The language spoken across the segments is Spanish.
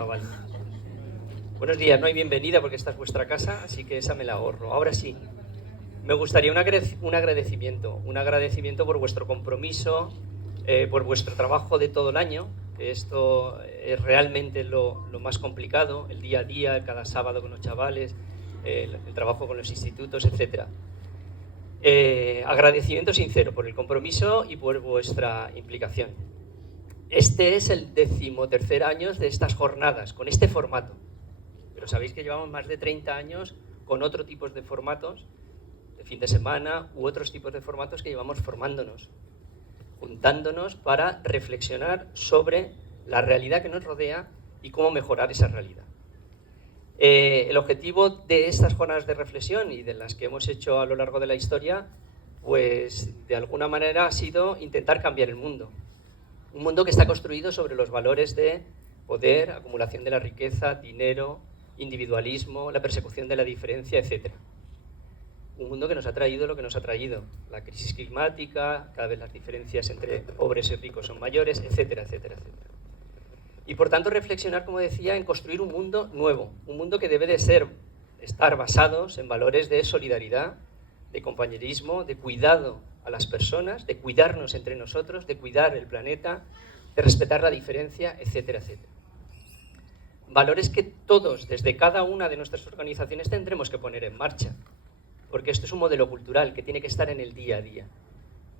Ah, vale. Buenos días, no hay bienvenida porque esta es vuestra casa, así que esa me la ahorro. Ahora sí, me gustaría un agradecimiento por vuestro compromiso, por vuestro trabajo de todo el año, que esto es realmente lo más complicado, el día a día, cada sábado con los chavales, el trabajo con los institutos, etc. Agradecimiento sincero por el compromiso y por vuestra implicación. Este es el 13º año de estas jornadas, con este formato. Pero sabéis que llevamos más de 30 años con otro tipo de formatos, de fin de semana, u otros tipos de formatos que llevamos formándonos, juntándonos para reflexionar sobre la realidad que nos rodea y cómo mejorar esa realidad. El objetivo de estas jornadas de reflexión y de las que hemos hecho a lo largo de la historia, pues de alguna manera ha sido intentar cambiar el mundo. Un mundo que está construido sobre los valores de poder, acumulación de la riqueza, dinero, individualismo, la persecución de la diferencia, etc. Un mundo que nos ha traído lo que nos ha traído, la crisis climática, cada vez las diferencias entre pobres y ricos son mayores, etcétera, etcétera, etcétera. Y por tanto reflexionar, como decía, en construir un mundo nuevo, un mundo que debe de estar basados en valores de solidaridad, de compañerismo, de cuidado a las personas, de cuidarnos entre nosotros, de cuidar el planeta, de respetar la diferencia, etcétera, etcétera. Valores que todos, desde cada una de nuestras organizaciones, tendremos que poner en marcha, porque esto es un modelo cultural que tiene que estar en el día a día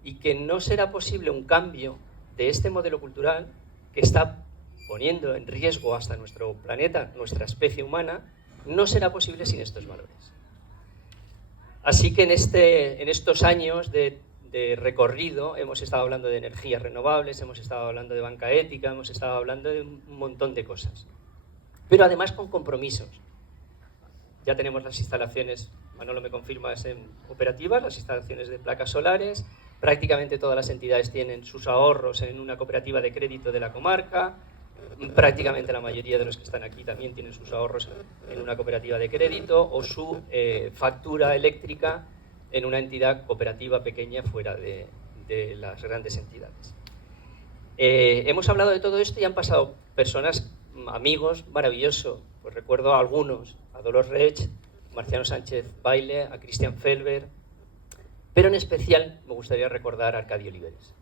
y que no será posible un cambio de este modelo cultural que está poniendo en riesgo hasta nuestro planeta, nuestra especie humana, no será posible sin estos valores. Así que en estos años de recorrido hemos estado hablando de energías renovables, hemos estado hablando de banca ética, hemos estado hablando de un montón de cosas. Pero además con compromisos. Ya tenemos las instalaciones, Manolo me confirma, en operativas, las instalaciones de placas solares. Prácticamente todas las entidades tienen sus ahorros en una cooperativa de crédito de la comarca. Prácticamente la mayoría de los que están aquí también tienen sus ahorros en una cooperativa de crédito o su factura eléctrica en una entidad cooperativa pequeña fuera de las grandes entidades. Hemos hablado de todo esto y han pasado personas, amigos maravillosos. Pues recuerdo a algunos, a Dolores Reig, Marciano Sánchez Baile, a Cristian Felber, pero en especial me gustaría recordar a Arcadio Oliveres.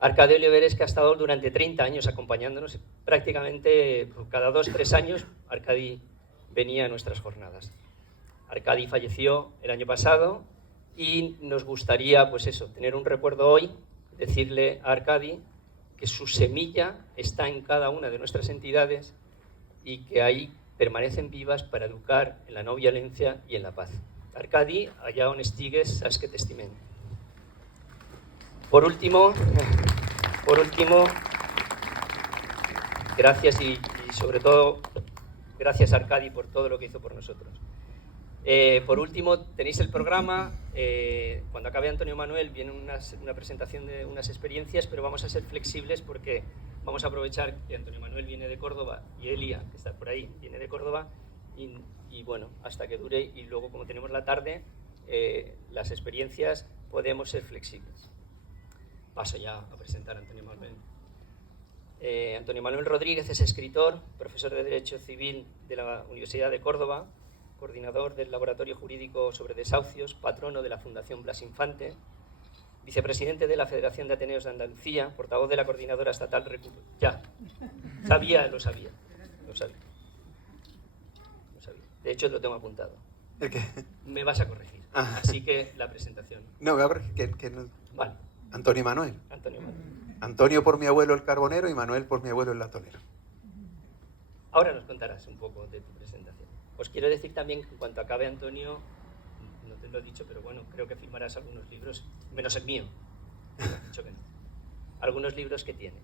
Arcadio Oliveres, que ha estado durante 30 años acompañándonos, prácticamente cada 2-3 años Arcadi venía a nuestras jornadas. Arcadi falleció el año pasado y nos gustaría, pues eso, tener un recuerdo hoy, decirle a Arcadi que su semilla está en cada una de nuestras entidades y que ahí permanecen vivas para educar en la no violencia y en la paz. Arcadi, allá on estigues, saps que t'estimem. Por último, gracias y sobre todo, gracias Arcadi por todo lo que hizo por nosotros. Por último, tenéis el programa. Cuando acabe Antonio Manuel viene una presentación de unas experiencias, pero vamos a ser flexibles porque vamos a aprovechar que Antonio Manuel viene de Córdoba y Elia, que está por ahí, viene de Córdoba y bueno, hasta que dure, y luego como tenemos la tarde, las experiencias podemos ser flexibles. Paso ya a presentar a Antonio Manuel. Antonio Manuel Rodríguez es escritor, profesor de Derecho Civil de la Universidad de Córdoba, coordinador del Laboratorio Jurídico sobre Desahucios, patrono de la Fundación Blas Infante, vicepresidente de la Federación de Ateneos de Andalucía, portavoz de la Coordinadora Estatal Ya, lo sabía. De hecho, lo tengo apuntado. ¿El qué? Me vas a corregir. Así que la presentación. No, voy a corregir que no. Vale. Antonio Manuel. Antonio Manuel. Antonio por mi abuelo el carbonero y Manuel por mi abuelo el latonero. Ahora nos contarás un poco de tu presentación. Os quiero decir también que en cuanto acabe Antonio, no te lo he dicho, pero bueno, creo que firmarás algunos libros, menos el mío. He dicho que no. Algunos libros que tiene.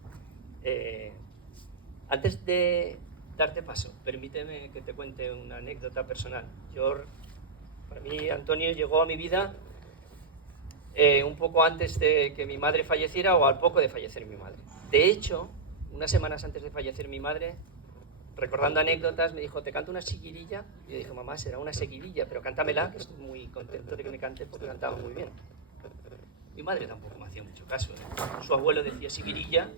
Antes de darte paso, permíteme que te cuente una anécdota personal. Para mí, Antonio llegó a mi vida un poco antes de que mi madre falleciera o al poco de fallecer mi madre. De hecho, unas semanas antes de fallecer mi madre, recordando anécdotas, me dijo, ¿te canto una chiquirilla? Y yo dije, mamá, será una seguidilla, pero cántamela, que estoy muy contento de que me cante porque cantaba muy bien. Mi madre tampoco me hacía mucho caso, ¿eh? Su abuelo decía seguirilla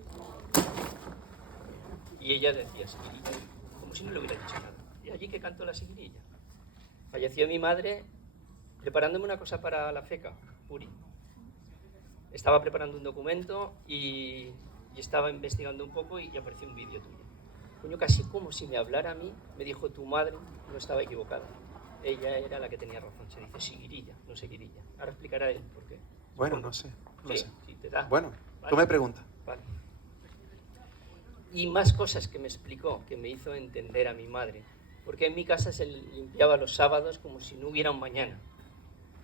y ella decía seguirilla. Como si no le hubiera dicho nada. Y allí que canto la seguirilla. Falleció mi madre preparándome una cosa para la FECA, Puri. Estaba preparando un documento y estaba investigando un poco y apareció un vídeo tuyo. Coño, casi como si me hablara a mí, me dijo, tu madre no estaba equivocada. Ella era la que tenía razón. Se dice seguirilla, no seguirilla. Ahora explicará él por qué. Bueno, no sé. Sí, te da. Bueno, vale. Tú me preguntas. Vale. Y más cosas que me explicó, que me hizo entender a mi madre. Porque en mi casa se limpiaba los sábados como si no hubiera un mañana.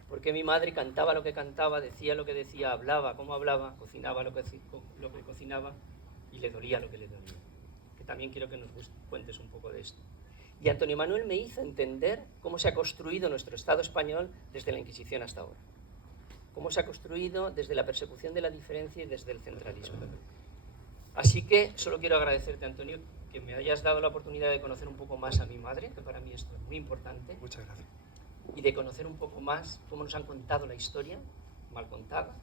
Porque mi madre cantaba lo que cantaba, decía lo que decía, hablaba como hablaba, cocinaba lo que cocinaba y le dolía lo que le dolía. Que también quiero que nos cuentes un poco de esto. Y Antonio Manuel me hizo entender cómo se ha construido nuestro Estado español desde la Inquisición hasta ahora. Cómo se ha construido desde la persecución de la diferencia y desde el centralismo. Así que solo quiero agradecerte, Antonio, que me hayas dado la oportunidad de conocer un poco más a mi madre, que para mí esto es muy importante. Muchas gracias. Y de conocer un poco más cómo nos han contado la historia, mal contada,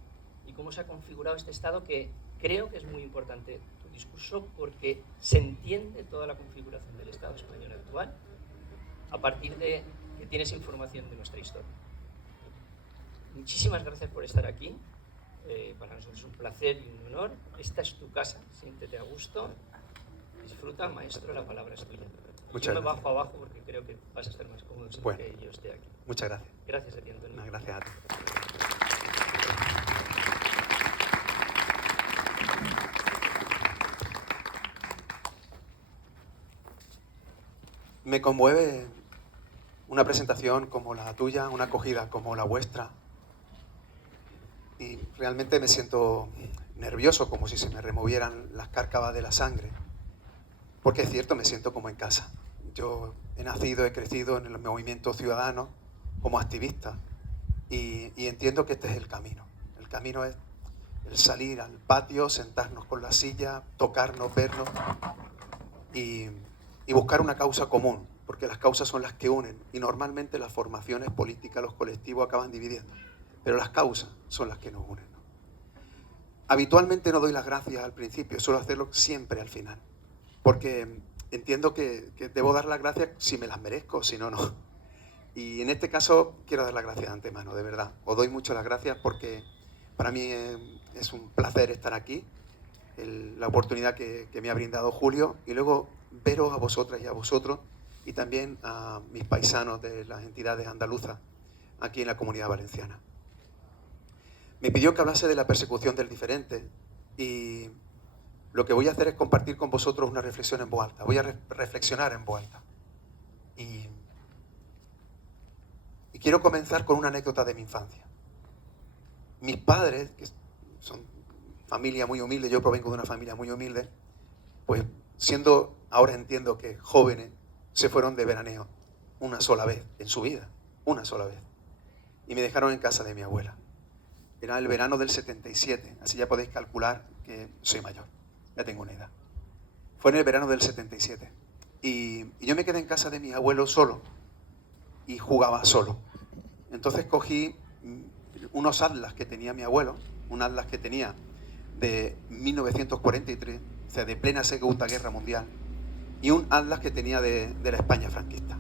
y cómo se ha configurado este Estado, que creo que es muy importante tu discurso porque se entiende toda la configuración del Estado español actual a partir de que tienes información de nuestra historia. Muchísimas gracias por estar aquí. Para nosotros es un placer y un honor. Esta es tu casa, siéntete a gusto. Disfruta, maestro, la palabra es tuya. Yo me bajo abajo porque creo que vas a estar más cómodo sin que yo esté aquí. Muchas gracias. Gracias a ti, Antonio. No, gracias a ti. Me conmueve una presentación como la tuya, una acogida como la vuestra. Y realmente me siento nervioso, como si se me removieran las cárcavas de la sangre. Porque es cierto, me siento como en casa. Yo he nacido, he crecido en el movimiento ciudadano como activista y entiendo que este es el camino. El camino es el salir al patio, sentarnos con la silla, tocarnos, vernos y buscar una causa común, porque las causas son las que unen y normalmente las formaciones políticas, los colectivos acaban dividiendo, pero las causas son las que nos unen, ¿no? Habitualmente no doy las gracias al principio, suelo hacerlo siempre al final, porque entiendo que debo dar las gracias si me las merezco, si no, no. Y en este caso quiero dar las gracias de antemano, de verdad. Os doy mucho las gracias porque para mí es un placer estar aquí, la oportunidad que me ha brindado Julio, y luego veros a vosotras y a vosotros, y también a mis paisanos de las entidades andaluzas aquí en la Comunidad Valenciana. Me pidió que hablase de la persecución del diferente y lo que voy a hacer es compartir con vosotros una reflexión en voz alta. Voy a reflexionar en voz alta. Y quiero comenzar con una anécdota de mi infancia. Mis padres, que son familia muy humilde, yo provengo de una familia muy humilde, pues ahora entiendo que jóvenes se fueron de veraneo una sola vez en su vida, una sola vez. Y me dejaron en casa de mi abuela. Era el verano del 77, así ya podéis calcular que soy mayor, ya tengo una edad. Fue en el verano del 77. Y yo me quedé en casa de mi abuelo solo y jugaba solo. Entonces cogí unos atlas que tenía mi abuelo, un atlas que tenía de 1943, o sea, de plena Segunda Guerra Mundial, y un atlas que tenía de la España franquista.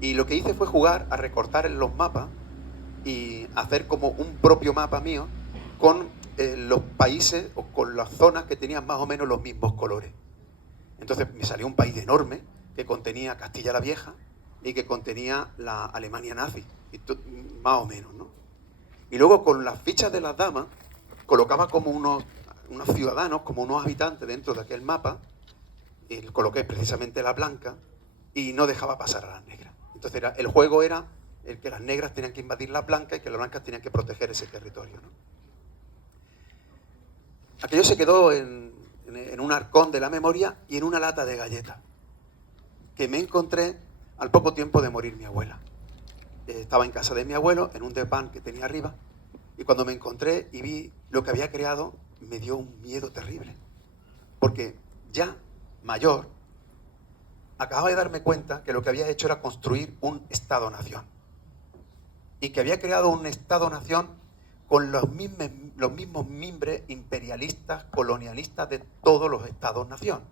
Y lo que hice fue jugar a recortar los mapas y hacer como un propio mapa mío con los países o con las zonas que tenían más o menos los mismos colores. Entonces me salió un país enorme que contenía Castilla la Vieja y que contenía la Alemania nazi, más o menos, ¿no? Y luego con las fichas de las damas colocaba como unos ciudadanos, como unos habitantes dentro de aquel mapa, y coloqué precisamente la blanca y no dejaba pasar a las negras. Entonces el juego era el que las negras tenían que invadir la blanca y que las blancas tenían que proteger ese territorio, ¿no? Aquello se quedó en un arcón de la memoria y en una lata de galletas que me encontré al poco tiempo de morir mi abuela. Estaba en casa de mi abuelo, en un desván que tenía arriba, y cuando me encontré y vi lo que había creado, me dio un miedo terrible. Porque ya mayor, acababa de darme cuenta que lo que había hecho era construir un Estado-nación. Y que había creado un Estado-nación con los mismos mimbres imperialistas, colonialistas de todos los Estados-nación.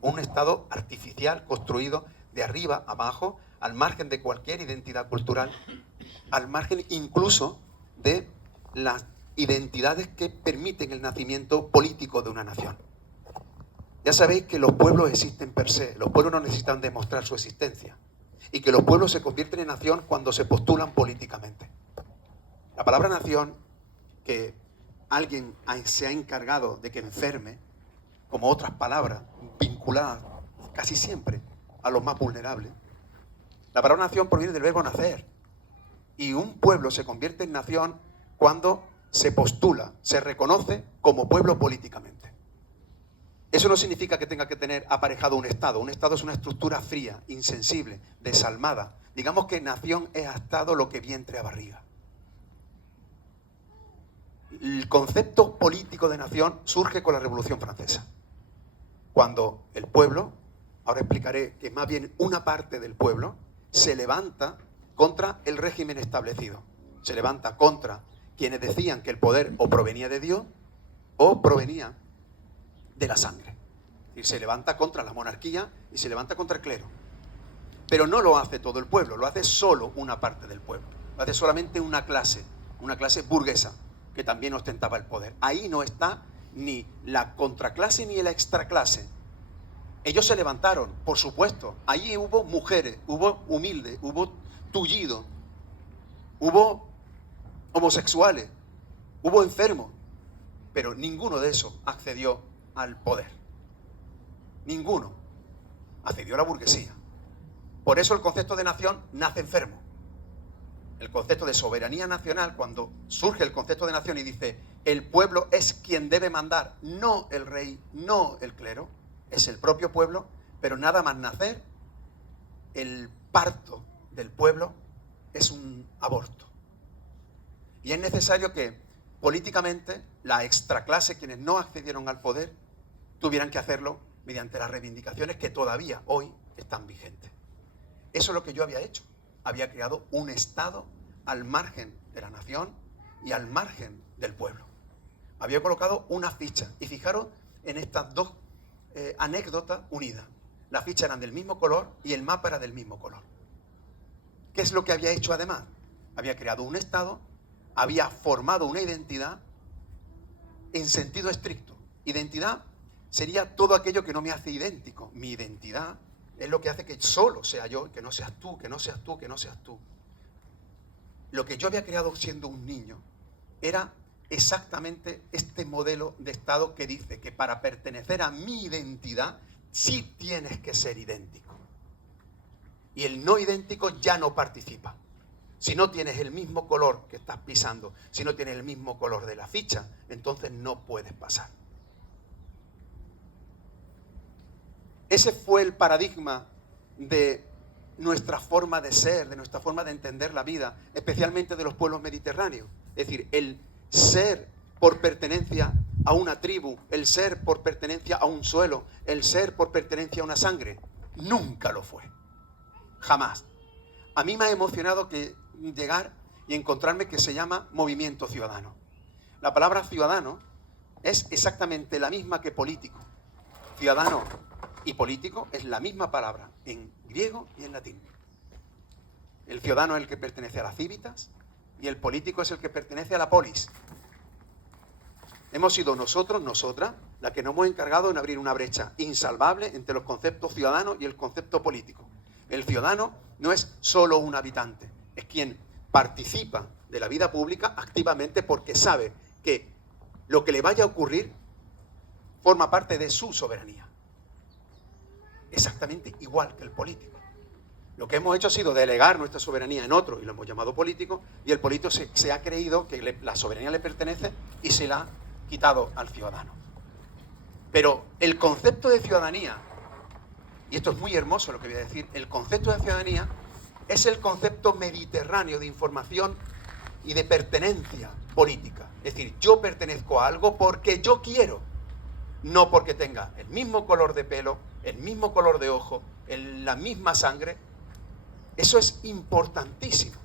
Un Estado artificial construido de arriba a abajo, al margen de cualquier identidad cultural, al margen incluso de las identidades que permiten el nacimiento político de una nación. Ya sabéis que los pueblos existen per se, los pueblos no necesitan demostrar su existencia, y que los pueblos se convierten en nación cuando se postulan políticamente. La palabra nación, que alguien se ha encargado de que enferme, como otras palabras vinculadas casi siempre a los más vulnerables, la palabra nación proviene del verbo nacer. Y un pueblo se convierte en nación cuando se postula, se reconoce como pueblo políticamente. Eso no significa que tenga que tener aparejado un Estado. Un Estado es una estructura fría, insensible, desalmada. Digamos que nación es a Estado lo que vientre a barriga. El concepto político de nación surge con la Revolución Francesa. Cuando el pueblo, ahora explicaré que más bien una parte del pueblo, se levanta contra el régimen establecido. Se levanta contra quienes decían que el poder o provenía de Dios o provenía de la sangre. Y se levanta contra la monarquía y se levanta contra el clero. Pero no lo hace todo el pueblo, lo hace solo una parte del pueblo. Lo hace solamente una clase burguesa, que también ostentaba el poder. Ahí no está ni la contraclase ni la extraclase. Ellos se levantaron, por supuesto. Allí hubo mujeres, hubo humildes, hubo tullidos, hubo homosexuales, hubo enfermos, pero ninguno de esos accedió al poder. Ninguno accedió a la burguesía. Por eso el concepto de nación nace enfermo. El concepto de soberanía nacional, cuando surge el concepto de nación y dice el pueblo es quien debe mandar, no el rey, no el clero, es el propio pueblo, pero nada más nacer, el parto del pueblo es un aborto. Y es necesario que políticamente la extraclase, quienes no accedieron al poder, tuvieran que hacerlo mediante las reivindicaciones que todavía hoy están vigentes. Eso es lo que yo había hecho. Había creado un Estado al margen de la nación y al margen del pueblo. Había colocado una ficha. Y fijaros en estas dos anécdotas unidas. Las fichas eran del mismo color y el mapa era del mismo color. ¿Qué es lo que había hecho además? Había creado un Estado, había formado una identidad en sentido estricto. Identidad sería todo aquello que no me hace idéntico. Mi identidad es lo que hace que solo sea yo, que no seas tú, que no seas tú, que no seas tú. Lo que yo había creado siendo un niño era exactamente este modelo de Estado que dice que para pertenecer a mi identidad sí tienes que ser idéntico. Y el no idéntico ya no participa. Si no tienes el mismo color que estás pisando, si no tienes el mismo color de la ficha, entonces no puedes pasar. Ese fue el paradigma de nuestra forma de ser, de nuestra forma de entender la vida, especialmente de los pueblos mediterráneos. Es decir, el ser por pertenencia a una tribu, el ser por pertenencia a un suelo, el ser por pertenencia a una sangre, nunca lo fue. Jamás. A mí me ha emocionado que llegar y encontrarme que se llama movimiento ciudadano. La palabra ciudadano es exactamente la misma que político. Ciudadano y político es la misma palabra en griego y en latín. El ciudadano es el que pertenece a las civitas y el político es el que pertenece a la polis. Hemos sido nosotros, nosotras, las que nos hemos encargado en abrir una brecha insalvable entre los conceptos ciudadanos y el concepto político. El ciudadano no es solo un habitante, es quien participa de la vida pública activamente porque sabe que lo que le vaya a ocurrir forma parte de su soberanía. Exactamente igual que el político. Lo que hemos hecho ha sido delegar nuestra soberanía en otro y lo hemos llamado político, y el político se ha creído que la soberanía le pertenece y se la ha quitado al ciudadano. Pero el concepto de ciudadanía, y esto es muy hermoso lo que voy a decir, el concepto de ciudadanía es el concepto mediterráneo de información y de pertenencia política. Es decir, yo pertenezco a algo porque yo quiero, no porque tenga el mismo color de pelo, el mismo color de ojo, la misma sangre. Eso es importantísimo.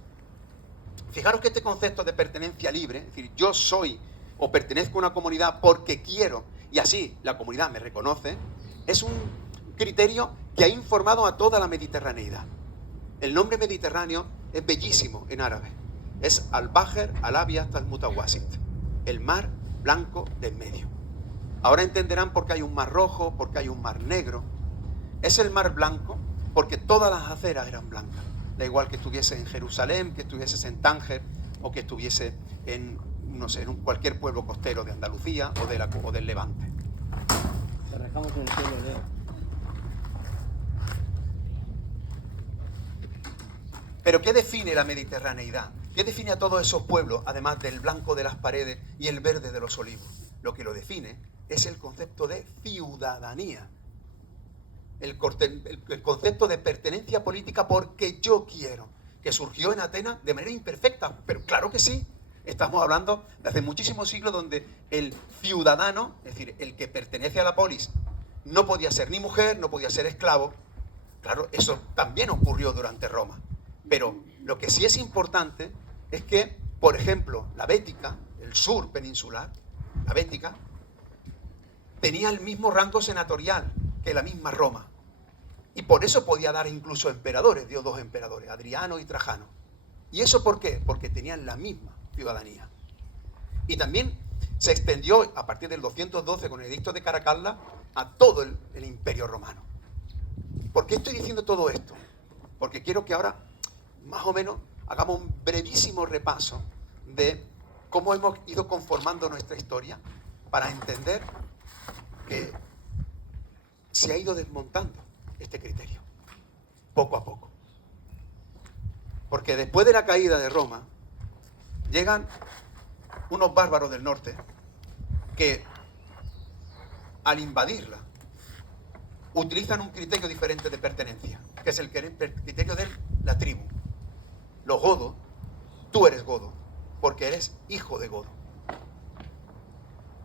Fijaros que este concepto de pertenencia libre, es decir, yo soy o pertenezco a una comunidad porque quiero y así la comunidad me reconoce, es un criterio que ha informado a toda la mediterraneidad. El nombre Mediterráneo es bellísimo en árabe. Es al-Bahr al-Abyad al-Mutawassit, el mar blanco del medio. Ahora entenderán por qué hay un mar rojo, por qué hay un mar negro. Es el mar blanco porque todas las aceras eran blancas. Da igual que estuviese en Jerusalén, que estuviese en Tánger o que estuviese en, no sé, en cualquier pueblo costero de Andalucía o del Levante. Te rajamos en el cielo, Leo. Pero ¿qué define la mediterraneidad? ¿Qué define a todos esos pueblos, además del blanco de las paredes y el verde de los olivos? Lo que lo define es el concepto de ciudadanía. El concepto de pertenencia política porque yo quiero, que surgió en Atenas de manera imperfecta, pero claro que sí. Estamos hablando de hace muchísimos siglos donde el ciudadano, es decir, el que pertenece a la polis, no podía ser ni mujer, no podía ser esclavo. Claro, eso también ocurrió durante Roma. Pero lo que sí es importante es que, por ejemplo, la Bética, el sur peninsular, la Bética, tenía el mismo rango senatorial que la misma Roma. Y por eso podía dar incluso emperadores, dio 2 emperadores, Adriano y Trajano. ¿Y eso por qué? Porque tenían la misma ciudadanía. Y también se extendió a partir del 212 con el edicto de Caracalla a todo el imperio romano. ¿Por qué estoy diciendo todo esto? Porque quiero que ahora, más o menos, hagamos un brevísimo repaso de cómo hemos ido conformando nuestra historia para entender que se ha ido desmontando este criterio, poco a poco. Porque después de la caída de Roma, llegan unos bárbaros del norte que, al invadirla, utilizan un criterio diferente de pertenencia, que es el criterio de la tribu. Los godos, tú eres godo, porque eres hijo de godo.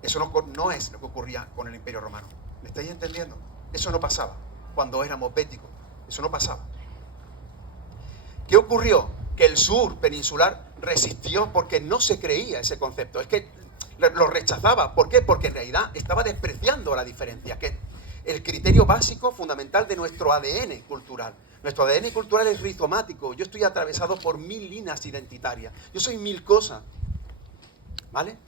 Eso no es lo que ocurría con el Imperio Romano. ¿Me estáis entendiendo? Eso no pasaba cuando éramos béticos. Eso no pasaba. ¿Qué ocurrió? Que el sur peninsular resistió porque no se creía ese concepto. Es que lo rechazaba. ¿Por qué? Porque en realidad estaba despreciando la diferencia, que es el criterio básico, fundamental de nuestro ADN cultural. Nuestro ADN cultural es rizomático. Yo estoy atravesado por 1000 líneas identitarias. Yo soy 1000 cosas. ¿Vale?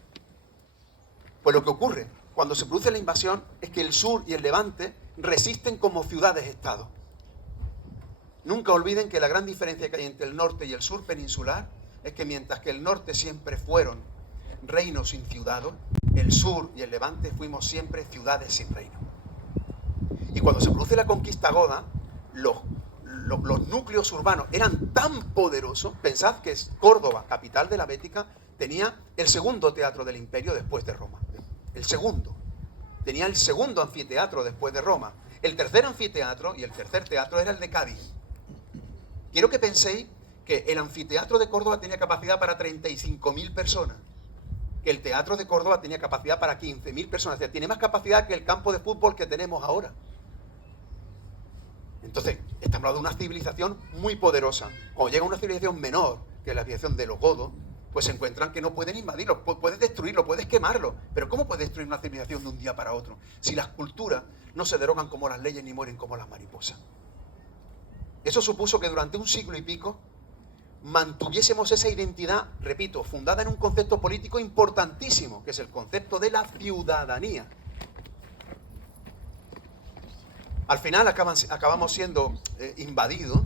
Pues lo que ocurre cuando se produce la invasión es que el sur y el levante resisten como ciudades-estado. Nunca olviden que la gran diferencia que hay entre el norte y el sur peninsular es que mientras que el norte siempre fueron reinos sin ciudades, el sur y el levante fuimos siempre ciudades sin reino. Y cuando se produce la conquista goda, los núcleos urbanos eran tan poderosos. Pensad que Córdoba, capital de la Bética, tenía el segundo teatro del imperio después de Roma. El segundo. Tenía el segundo anfiteatro después de Roma. El tercer anfiteatro y el tercer teatro era el de Cádiz. Quiero que penséis que el anfiteatro de Córdoba tenía capacidad para 35.000 personas. Que el teatro de Córdoba tenía capacidad para 15.000 personas. O sea, tiene más capacidad que el campo de fútbol que tenemos ahora. Entonces, estamos hablando de una civilización muy poderosa. Cuando llega una civilización menor, que es la civilización de los godos, pues se encuentran que no pueden invadirlo, puedes destruirlo, puedes quemarlo. Pero ¿cómo puedes destruir una civilización de un día para otro? Si las culturas no se derogan como las leyes ni mueren como las mariposas. Eso supuso que durante un siglo y pico mantuviésemos esa identidad, repito, fundada en un concepto político importantísimo, que es el concepto de la ciudadanía. Al final acabamos siendo invadidos,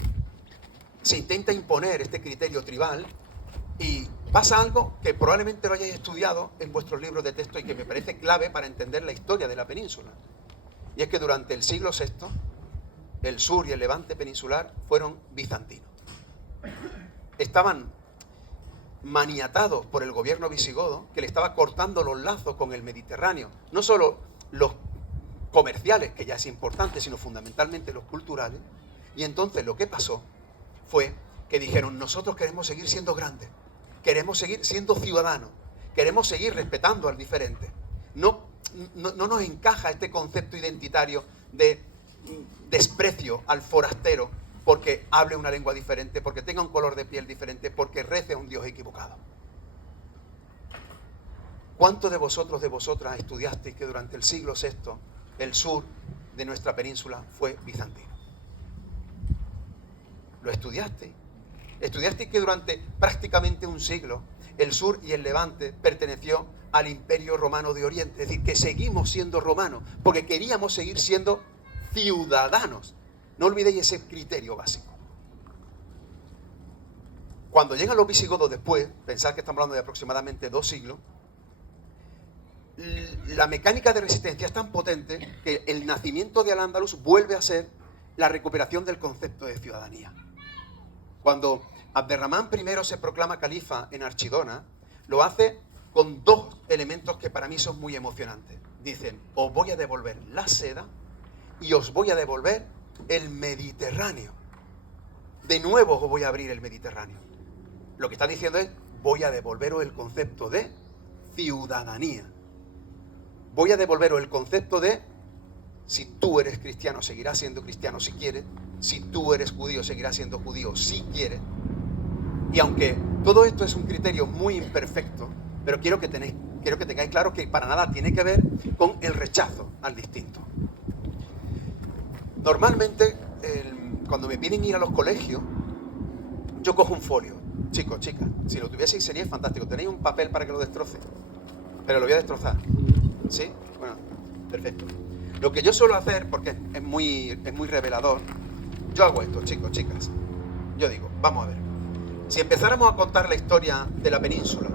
se intenta imponer este criterio tribal y pasa algo que probablemente lo hayáis estudiado en vuestros libros de texto y que me parece clave para entender la historia de la península. Y es que durante el siglo VI, el sur y el levante peninsular fueron bizantinos. Estaban maniatados por el gobierno visigodo, que le estaba cortando los lazos con el Mediterráneo. No solo los comerciales, que ya es importante, sino fundamentalmente los culturales. Y entonces lo que pasó fue que dijeron: nosotros queremos seguir siendo grandes, queremos seguir siendo ciudadanos, queremos seguir respetando al diferente. No nos encaja este concepto identitario de desprecio al forastero porque hable una lengua diferente, porque tenga un color de piel diferente, porque rece a un Dios equivocado. ¿Cuántos de vosotros, de vosotras, estudiasteis que durante el siglo VI el sur de nuestra península fue bizantino? lo estudiasteis. Estudiasteis que durante prácticamente un siglo el sur y el levante perteneció al Imperio Romano de Oriente. Es decir, que seguimos siendo romanos, porque queríamos seguir siendo ciudadanos. No olvidéis ese criterio básico. Cuando llegan los visigodos después, pensad que estamos hablando de aproximadamente 2 siglos, la mecánica de resistencia es tan potente que el nacimiento de Al-Ándalus vuelve a ser la recuperación del concepto de ciudadanía. Cuando Abderramán I se proclama califa en Archidona, lo hace con 2 elementos que para mí son muy emocionantes. Dicen, os voy a devolver la seda y os voy a devolver el Mediterráneo. De nuevo os voy a abrir el Mediterráneo. Lo que está diciendo es, voy a devolveros el concepto de ciudadanía. Voy a devolveros el concepto de, si tú eres cristiano, seguirás siendo cristiano si quieres. Si tú eres judío, seguirás siendo judío si quieres. Y aunque todo esto es un criterio muy imperfecto, pero quiero que tengáis claro que para nada tiene que ver con el rechazo al distinto. Normalmente, cuando me piden ir a los colegios, yo cojo un folio. Chicos, chicas, si lo tuvieseis sería fantástico. ¿Tenéis un papel para que lo destroce? Pero lo voy a destrozar. ¿Sí? Bueno, perfecto. Lo que yo suelo hacer, porque es muy revelador, yo hago esto, chicos, chicas. Yo digo, vamos a ver. Si empezáramos a contar la historia de la península,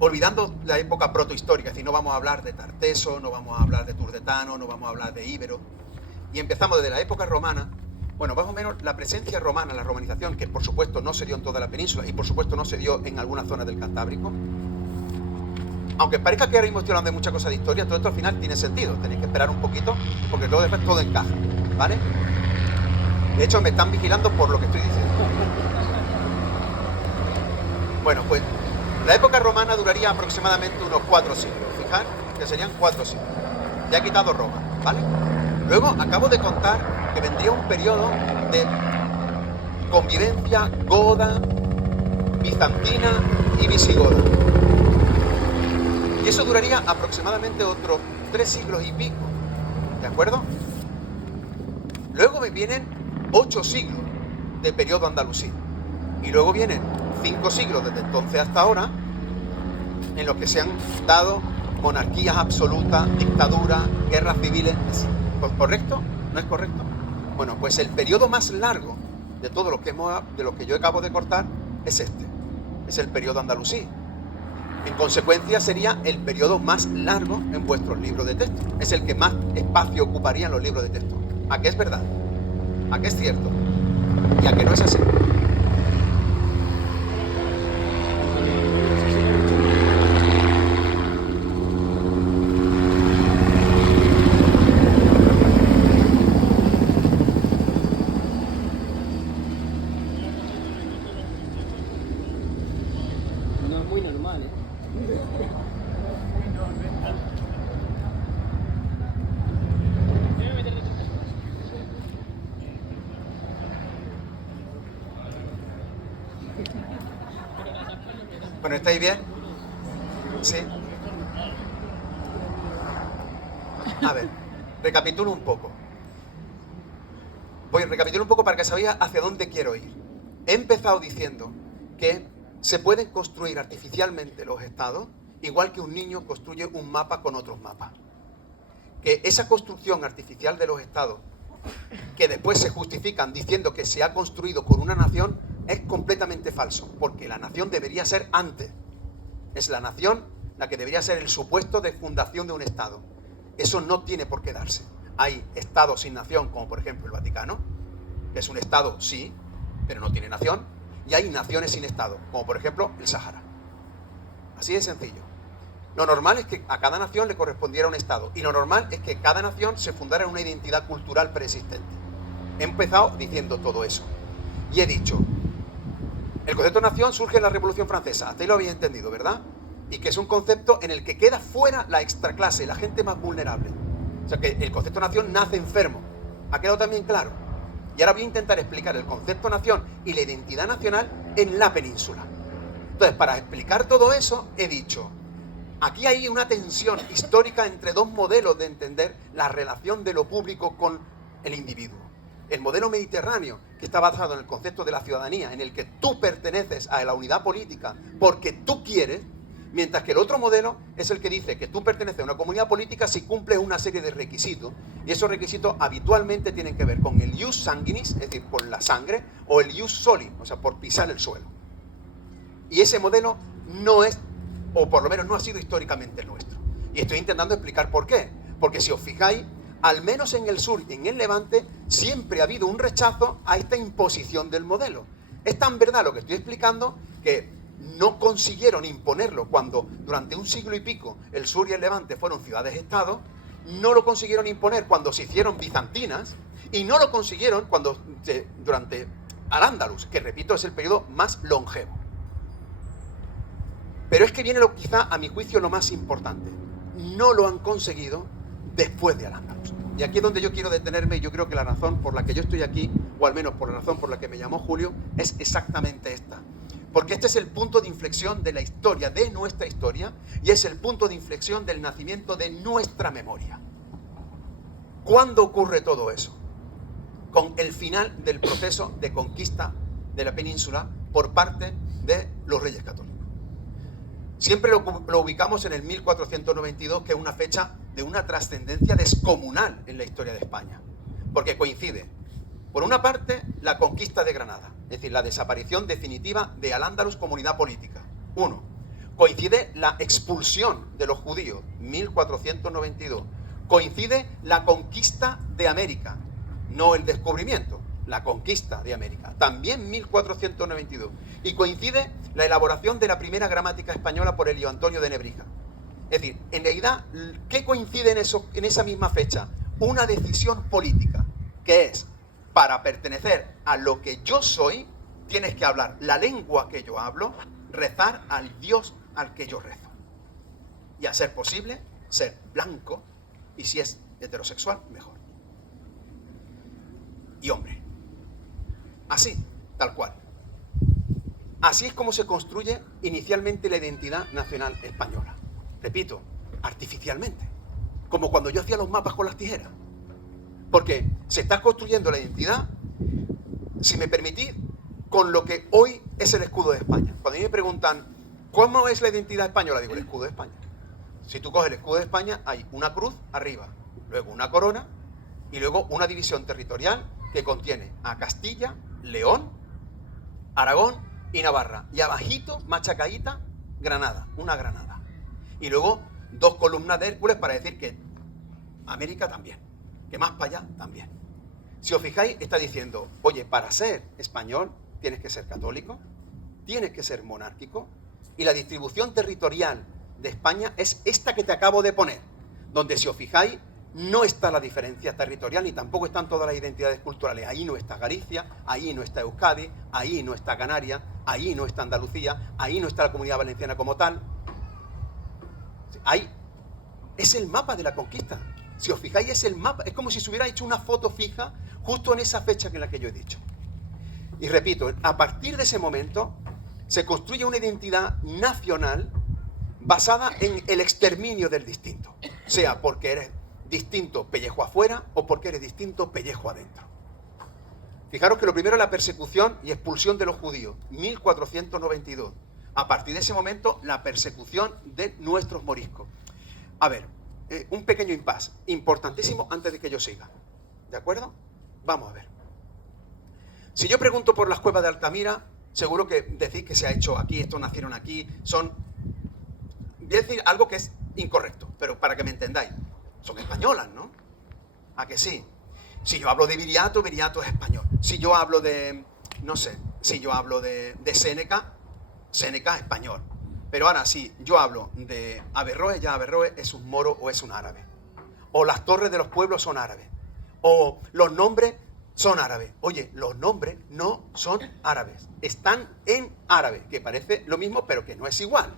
olvidando la época protohistórica, es decir, no vamos a hablar de Tarteso, no vamos a hablar de Turdetano, no vamos a hablar de Íbero, y empezamos desde la época romana, bueno, más o menos la presencia romana, la romanización, que por supuesto no se dio en toda la península y por supuesto no se dio en algunas zonas del Cantábrico, aunque parezca que ahora mismo estoy hablando de muchas cosas de historia, todo esto al final tiene sentido, tenéis que esperar un poquito, porque luego después todo encaja, ¿vale? De hecho, me están vigilando por lo que estoy diciendo. Bueno, pues la época romana duraría aproximadamente unos 4 siglos. Fijar que serían 4 siglos. Ya he quitado Roma, ¿vale? Luego acabo de contar que vendría un periodo de convivencia goda, bizantina y visigoda. Y eso duraría aproximadamente otros 3 siglos y pico. ¿De acuerdo? Luego me vienen 8 siglos de periodo andalusí. Y luego vienen 5 siglos desde entonces hasta ahora, en los que se han dado monarquías absolutas, dictaduras, guerras civiles. ¿Correcto? ¿No es correcto? Bueno, pues el periodo más largo de todo lo que yo acabo de cortar es este. Es el periodo andalusí. En consecuencia sería el periodo más largo en vuestros libros de texto. Es el que más espacio ocuparía en los libros de texto. ¿A qué es verdad? ¿A qué es cierto? ¿Y a qué no es así? No es muy normal, ¿eh? Bueno, ¿estáis bien? Sí. A ver, recapitulo un poco. Recapitulo un poco para que sabéis hacia dónde quiero ir. He empezado diciendo que se pueden construir artificialmente los estados, igual que un niño construye un mapa con otros mapas. Que esa construcción artificial de los estados, que después se justifican diciendo que se ha construido con una nación, es completamente falso, porque la nación debería ser antes. Es la nación la que debería ser el supuesto de fundación de un estado. Eso no tiene por qué darse. Hay estados sin nación, como por ejemplo el Vaticano, que es un estado, sí, pero no tiene nación. Y hay naciones sin estado, como por ejemplo el Sahara. Así de sencillo. Lo normal es que a cada nación le correspondiera un estado. Y lo normal es que cada nación se fundara en una identidad cultural preexistente. He empezado diciendo todo eso. Y he dicho, el concepto de nación surge en la Revolución Francesa. Hasta ahí lo habéis entendido, ¿verdad? Y que es un concepto en el que queda fuera la extraclase, la gente más vulnerable. O sea que el concepto de nación nace enfermo. ¿Ha quedado también claro? Y ahora voy a intentar explicar el concepto nación y la identidad nacional en la península. Entonces, para explicar todo eso, he dicho, aquí hay una tensión histórica entre 2 modelos de entender la relación de lo público con el individuo. el modelo mediterráneo, que está basado en el concepto de la ciudadanía, en el que tú perteneces a la unidad política porque tú quieres, mientras que el otro modelo es el que dice que tú perteneces a una comunidad política si cumples una serie de requisitos, y esos requisitos habitualmente tienen que ver con el ius sanguinis, es decir, por la sangre, o el ius soli, o sea, por pisar el suelo. Y ese modelo no es, o por lo menos no ha sido históricamente el nuestro. Y estoy intentando explicar por qué. Porque si os fijáis, al menos en el sur y en el Levante, siempre ha habido un rechazo a esta imposición del modelo. Es tan verdad lo que estoy explicando que no consiguieron imponerlo cuando durante un siglo y pico el sur y el Levante fueron ciudades-estado, no lo consiguieron imponer cuando se hicieron bizantinas, y no lo consiguieron cuando durante Al-Ándalus, que repito es el periodo más longevo. Pero es que viene quizá a mi juicio lo más importante. No lo han conseguido después de Al-Ándalus. Y aquí es donde yo quiero detenerme, y yo creo que la razón por la que yo estoy aquí, o al menos por la razón por la que me llamó Julio, es exactamente esta. Porque este es el punto de inflexión de la historia, de nuestra historia, y es el punto de inflexión del nacimiento de nuestra memoria. ¿Cuándo ocurre todo eso? Con el final del proceso de conquista de la península por parte de los Reyes Católicos. Siempre lo ubicamos en el 1492, que es una fecha de una trascendencia descomunal en la historia de España, porque coincide, por una parte, la conquista de Granada, es decir, la desaparición definitiva de Al-Ándalus como unidad política. Uno, coincide la expulsión de los judíos, 1492. Coincide la conquista de América, no el descubrimiento, la conquista de América, también 1492. Y coincide la elaboración de la primera gramática española por Elio Antonio de Nebrija. Es decir, en realidad, ¿qué coincide en esa misma fecha? Una decisión política, que es, para pertenecer a lo que yo soy, tienes que hablar la lengua que yo hablo, rezar al Dios al que yo rezo. Y a ser posible, ser blanco, y si es heterosexual, mejor. Y hombre. Así, tal cual. Así es como se construye inicialmente la identidad nacional española. Repito, artificialmente. Como cuando yo hacía los mapas con las tijeras. Porque se está construyendo la identidad, si me permitís, con lo que hoy es el escudo de España. Cuando a mí me preguntan, ¿cómo es la identidad española? Digo, el escudo de España. Si tú coges el escudo de España, hay una cruz arriba, luego una corona y luego una división territorial que contiene a Castilla, León, Aragón y Navarra. Y abajito, machacadita, Granada, una Granada. Y luego dos columnas de Hércules para decir que América también, que más para allá también. Si os fijáis, está diciendo, oye, para ser español tienes que ser católico, tienes que ser monárquico, y la distribución territorial de España es esta que te acabo de poner, donde si os fijáis, no está la diferencia territorial ni tampoco están todas las identidades culturales. Ahí no está Galicia, ahí no está Euskadi, ahí no está Canarias, ahí no está Andalucía, ahí no está la Comunidad Valenciana como tal. Ahí es el mapa de la conquista. Si os fijáis, es el mapa. Es como si se hubiera hecho una foto fija justo en esa fecha en la que yo he dicho. Y repito, a partir de ese momento se construye una identidad nacional basada en el exterminio del distinto. Sea porque eres distinto pellejo afuera o porque eres distinto pellejo adentro. Fijaros que lo primero es la persecución y expulsión de los judíos, 1492. A partir de ese momento, la persecución de nuestros moriscos. A ver, un pequeño impasse, importantísimo antes de que yo siga. ¿De acuerdo? Vamos a ver. Si yo pregunto por las cuevas de Altamira, seguro que decís que se ha hecho aquí, estos nacieron aquí, voy a decir algo que es incorrecto, pero para que me entendáis. Son españolas, ¿no? ¿A que sí? Si yo hablo de Viriato, Viriato es español. Si yo hablo de, no sé, si yo hablo de Séneca, Séneca es español. Pero ahora, si yo hablo de Averroes, ya Averroes es un moro o es un árabe. O las torres de los pueblos son árabes. O los nombres son árabes. Oye, los nombres no son árabes. Están en árabe, que parece lo mismo, pero que no es igual.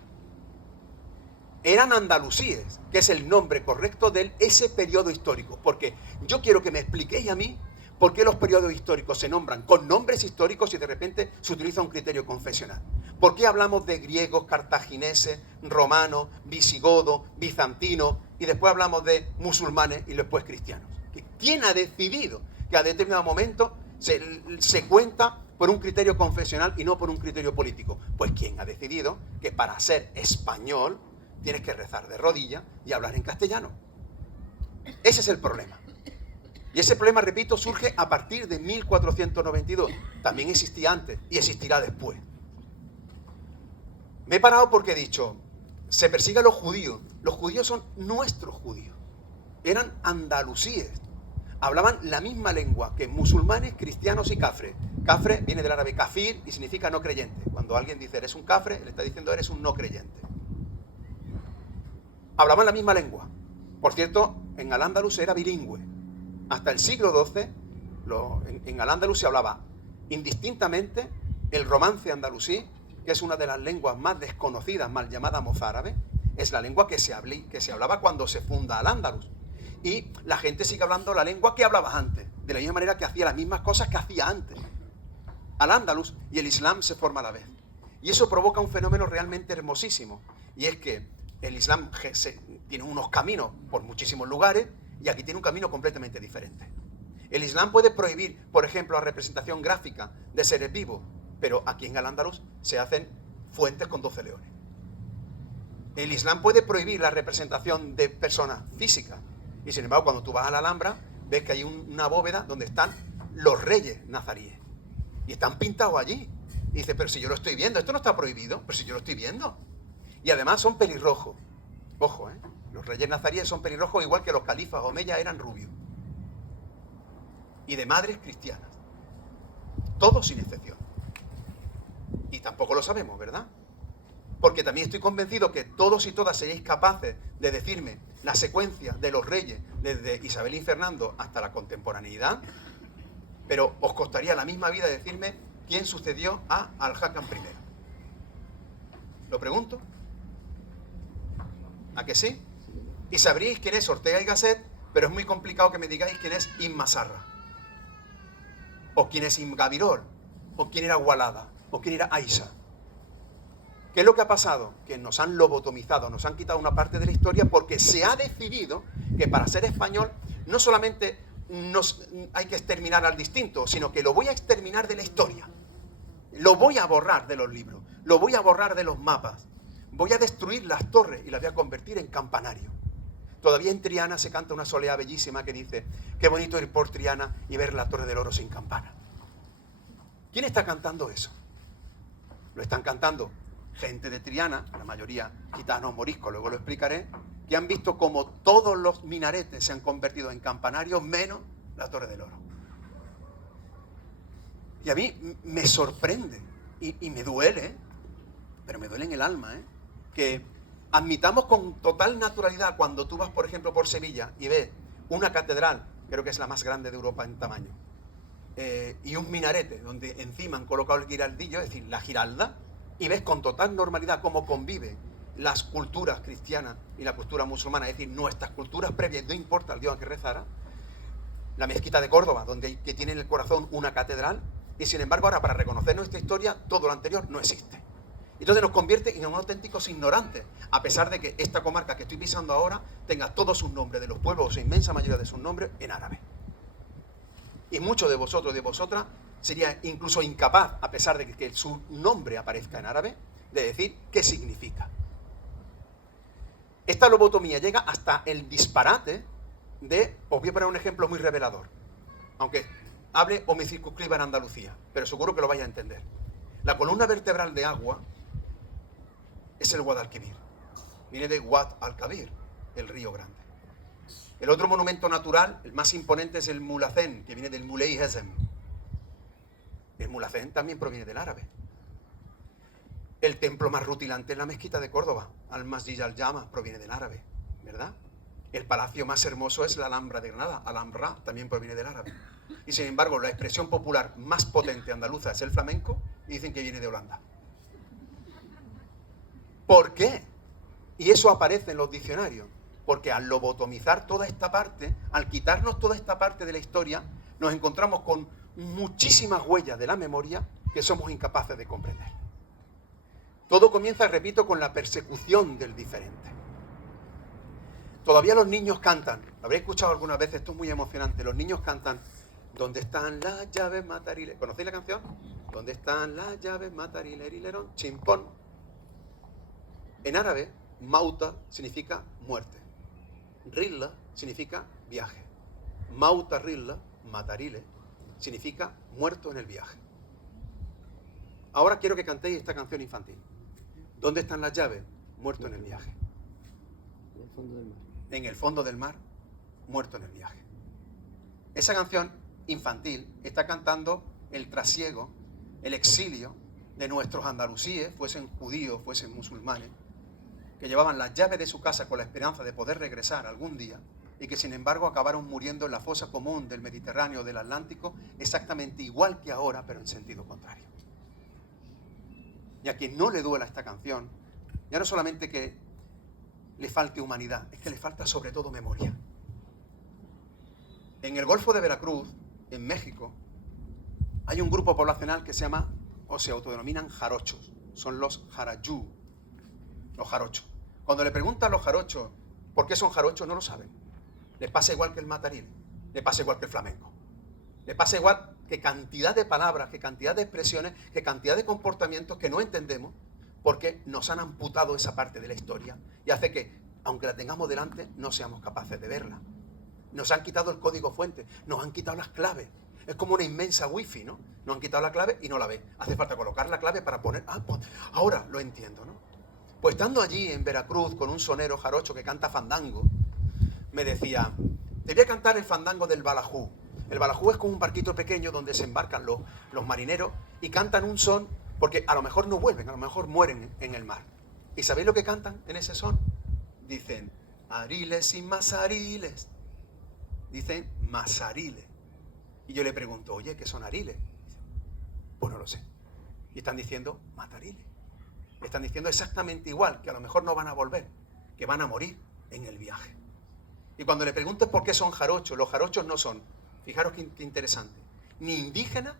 Eran andalusíes, que es el nombre correcto de ese periodo histórico. Porque yo quiero que me expliquéis a mí por qué los periodos históricos se nombran con nombres históricos y de repente se utiliza un criterio confesional. ¿Por qué hablamos de griegos, cartagineses, romanos, visigodos, bizantinos y después hablamos de musulmanes y después cristianos? ¿Quién ha decidido que a determinado momento se cuenta por un criterio confesional y no por un criterio político. Pues ¿quién ha decidido que para ser español tienes que rezar de rodillas y hablar en castellano? Ese es el problema. Y ese problema, repito, surge a partir de 1492. También existía antes y existirá después. Me he parado porque he dicho, se persigue a los judíos. Los judíos son nuestros judíos. Eran andalusíes. Hablaban la misma lengua que musulmanes, cristianos y cafres. Cafre viene del árabe kafir y significa no creyente. Cuando alguien dice eres un cafre, le está diciendo eres un no creyente. Hablaban la misma lengua. Por cierto, en Al-Ándalus era bilingüe. Hasta el siglo XII, en Al-Ándalus se hablaba indistintamente el romance andalusí, que es una de las lenguas más desconocidas, mal llamada mozárabe. Es la lengua que se hablaba cuando se funda Al-Ándalus. Y la gente sigue hablando la lengua que hablaba antes, de la misma manera que hacía las mismas cosas que hacía antes. Al-Ándalus y el Islam se forman a la vez. Y eso provoca un fenómeno realmente hermosísimo. Y es que el Islam tiene unos caminos por muchísimos lugares y aquí tiene un camino completamente diferente. El Islam puede prohibir, por ejemplo, la representación gráfica de seres vivos, pero aquí en Al-Ándalus se hacen fuentes con 12 leones. El Islam puede prohibir la representación de personas físicas y sin embargo cuando tú vas a la Alhambra ves que hay una bóveda donde están los reyes nazaríes y están pintados allí. Y dices, pero si yo lo estoy viendo, esto no está prohibido, pero si yo lo estoy viendo. Y además son pelirrojos. Ojo, los reyes nazaríes son pelirrojos igual que los califas omeyas eran rubios. Y de madres cristianas. Todos sin excepción. Y tampoco lo sabemos, ¿verdad? Porque también estoy convencido que todos y todas seréis capaces de decirme la secuencia de los reyes desde Isabel y Fernando hasta la contemporaneidad, pero os costaría la misma vida decirme quién sucedió a Al-Hakam I. ¿Lo pregunto? ¿A que sí? Y sabríais quién es Ortega y Gasset, pero es muy complicado que me digáis quién es Imma Sarra, o quién es Gavirol, o quién era Walada, o quién era Aisha. ¿Qué es lo que ha pasado? Que nos han lobotomizado, nos han quitado una parte de la historia porque se ha decidido que para ser español no solamente hay que exterminar al distinto, sino que lo voy a exterminar de la historia. Lo voy a borrar de los libros, lo voy a borrar de los mapas, voy a destruir las torres y las voy a convertir en campanario. Todavía en Triana se canta una soleá bellísima que dice, qué bonito ir por Triana y ver la Torre del Oro sin campana. ¿Quién está cantando eso? Lo están cantando gente de Triana, la mayoría gitanos, moriscos, luego lo explicaré, que han visto como todos los minaretes se han convertido en campanarios, menos la Torre del Oro. Y a mí me sorprende y me duele, pero me duele en el alma, que admitamos con total naturalidad cuando tú vas, por ejemplo, por Sevilla y ves una catedral, creo que es la más grande de Europa en tamaño, y un minarete donde encima han colocado el giraldillo, es decir, la giralda, y ves con total normalidad cómo conviven las culturas cristianas y la cultura musulmana, es decir, nuestras culturas previas, no importa el dios a que rezara, la mezquita de Córdoba, que tiene en el corazón una catedral, y sin embargo ahora para reconocer nuestra historia, todo lo anterior no existe. Entonces nos convierte en auténticos ignorantes, a pesar de que esta comarca que estoy pisando ahora tenga todos sus nombres de los pueblos, o inmensa mayoría de sus nombres, en árabe. Y muchos de vosotros y de vosotras sería incluso incapaz, a pesar de que su nombre aparezca en árabe, de decir qué significa. Esta lobotomía llega hasta el disparate de, os voy a poner un ejemplo muy revelador, aunque hable o me circunscriba en Andalucía, pero seguro que lo vais a entender. La columna vertebral de agua es el Guadalquivir, viene de Wad al-Kabir, el río grande. El otro monumento natural, el más imponente, es el Mulacén, que viene del Muley Hezem. El Mulacén también proviene del árabe. El templo más rutilante es la mezquita de Córdoba, Al-Masjid al-Jama, proviene del árabe, ¿verdad? El palacio más hermoso es la Alhambra de Granada, Alhambra, también proviene del árabe. Y sin embargo, la expresión popular más potente andaluza es el flamenco, y dicen que viene de Holanda. ¿Por qué? Y eso aparece en los diccionarios. Porque al lobotomizar toda esta parte, al quitarnos toda esta parte de la historia, nos encontramos con muchísimas huellas de la memoria que somos incapaces de comprender. Todo comienza, repito, con la persecución del diferente. Todavía los niños cantan, lo habréis escuchado algunas veces, esto es muy emocionante, los niños cantan ¿Dónde están las llaves matariles? ¿Conocéis la canción? ¿Dónde están las llaves matarileron? Chimpón. En árabe, mauta significa muerte. Rilla significa viaje. Mauta rilla, matarile, significa muerto en el viaje. Ahora quiero que cantéis esta canción infantil. ¿Dónde están las llaves? Muerto en el viaje. En el fondo del mar. En el fondo del mar, muerto en el viaje. Esa canción infantil está cantando el trasiego, el exilio de nuestros andalusíes, fuesen judíos, fuesen musulmanes, que llevaban las llaves de su casa con la esperanza de poder regresar algún día y que sin embargo acabaron muriendo en la fosa común del Mediterráneo o del Atlántico exactamente igual que ahora, pero en sentido contrario. Y a quien no le duela esta canción, ya no solamente que le falte humanidad, es que le falta sobre todo memoria. En el Golfo de Veracruz, en México, hay un grupo poblacional que se llama, o se autodenominan jarochos. Son los jarayú, los jarochos. Cuando le preguntan a los jarochos por qué son jarochos, no lo saben. Les pasa igual que el mataril, les pasa igual que el flamenco. Les pasa igual que cantidad de palabras, que cantidad de expresiones, que cantidad de comportamientos que no entendemos porque nos han amputado esa parte de la historia y hace que, aunque la tengamos delante, no seamos capaces de verla. Nos han quitado el código fuente, nos han quitado las claves. Es como una inmensa wifi, ¿no? Nos han quitado la clave y no la ve. Hace falta colocar la clave para poner... pues ahora lo entiendo, ¿no? Pues estando allí en Veracruz con un sonero jarocho que canta fandango, me decía, te voy a cantar el fandango del Balajú. El Balajú es como un barquito pequeño donde se embarcan los marineros y cantan un son porque a lo mejor no vuelven, a lo mejor mueren en el mar. ¿Y sabéis lo que cantan en ese son? Dicen, ariles y masariles. Dicen masariles. Y yo le pregunto, oye, ¿qué son ariles? Pues no lo sé. Y están diciendo matariles. Están diciendo exactamente igual, que a lo mejor no van a volver, que van a morir en el viaje. Y cuando le pregunto por qué son jarochos, los jarochos no son, fijaros qué interesante, ni indígenas,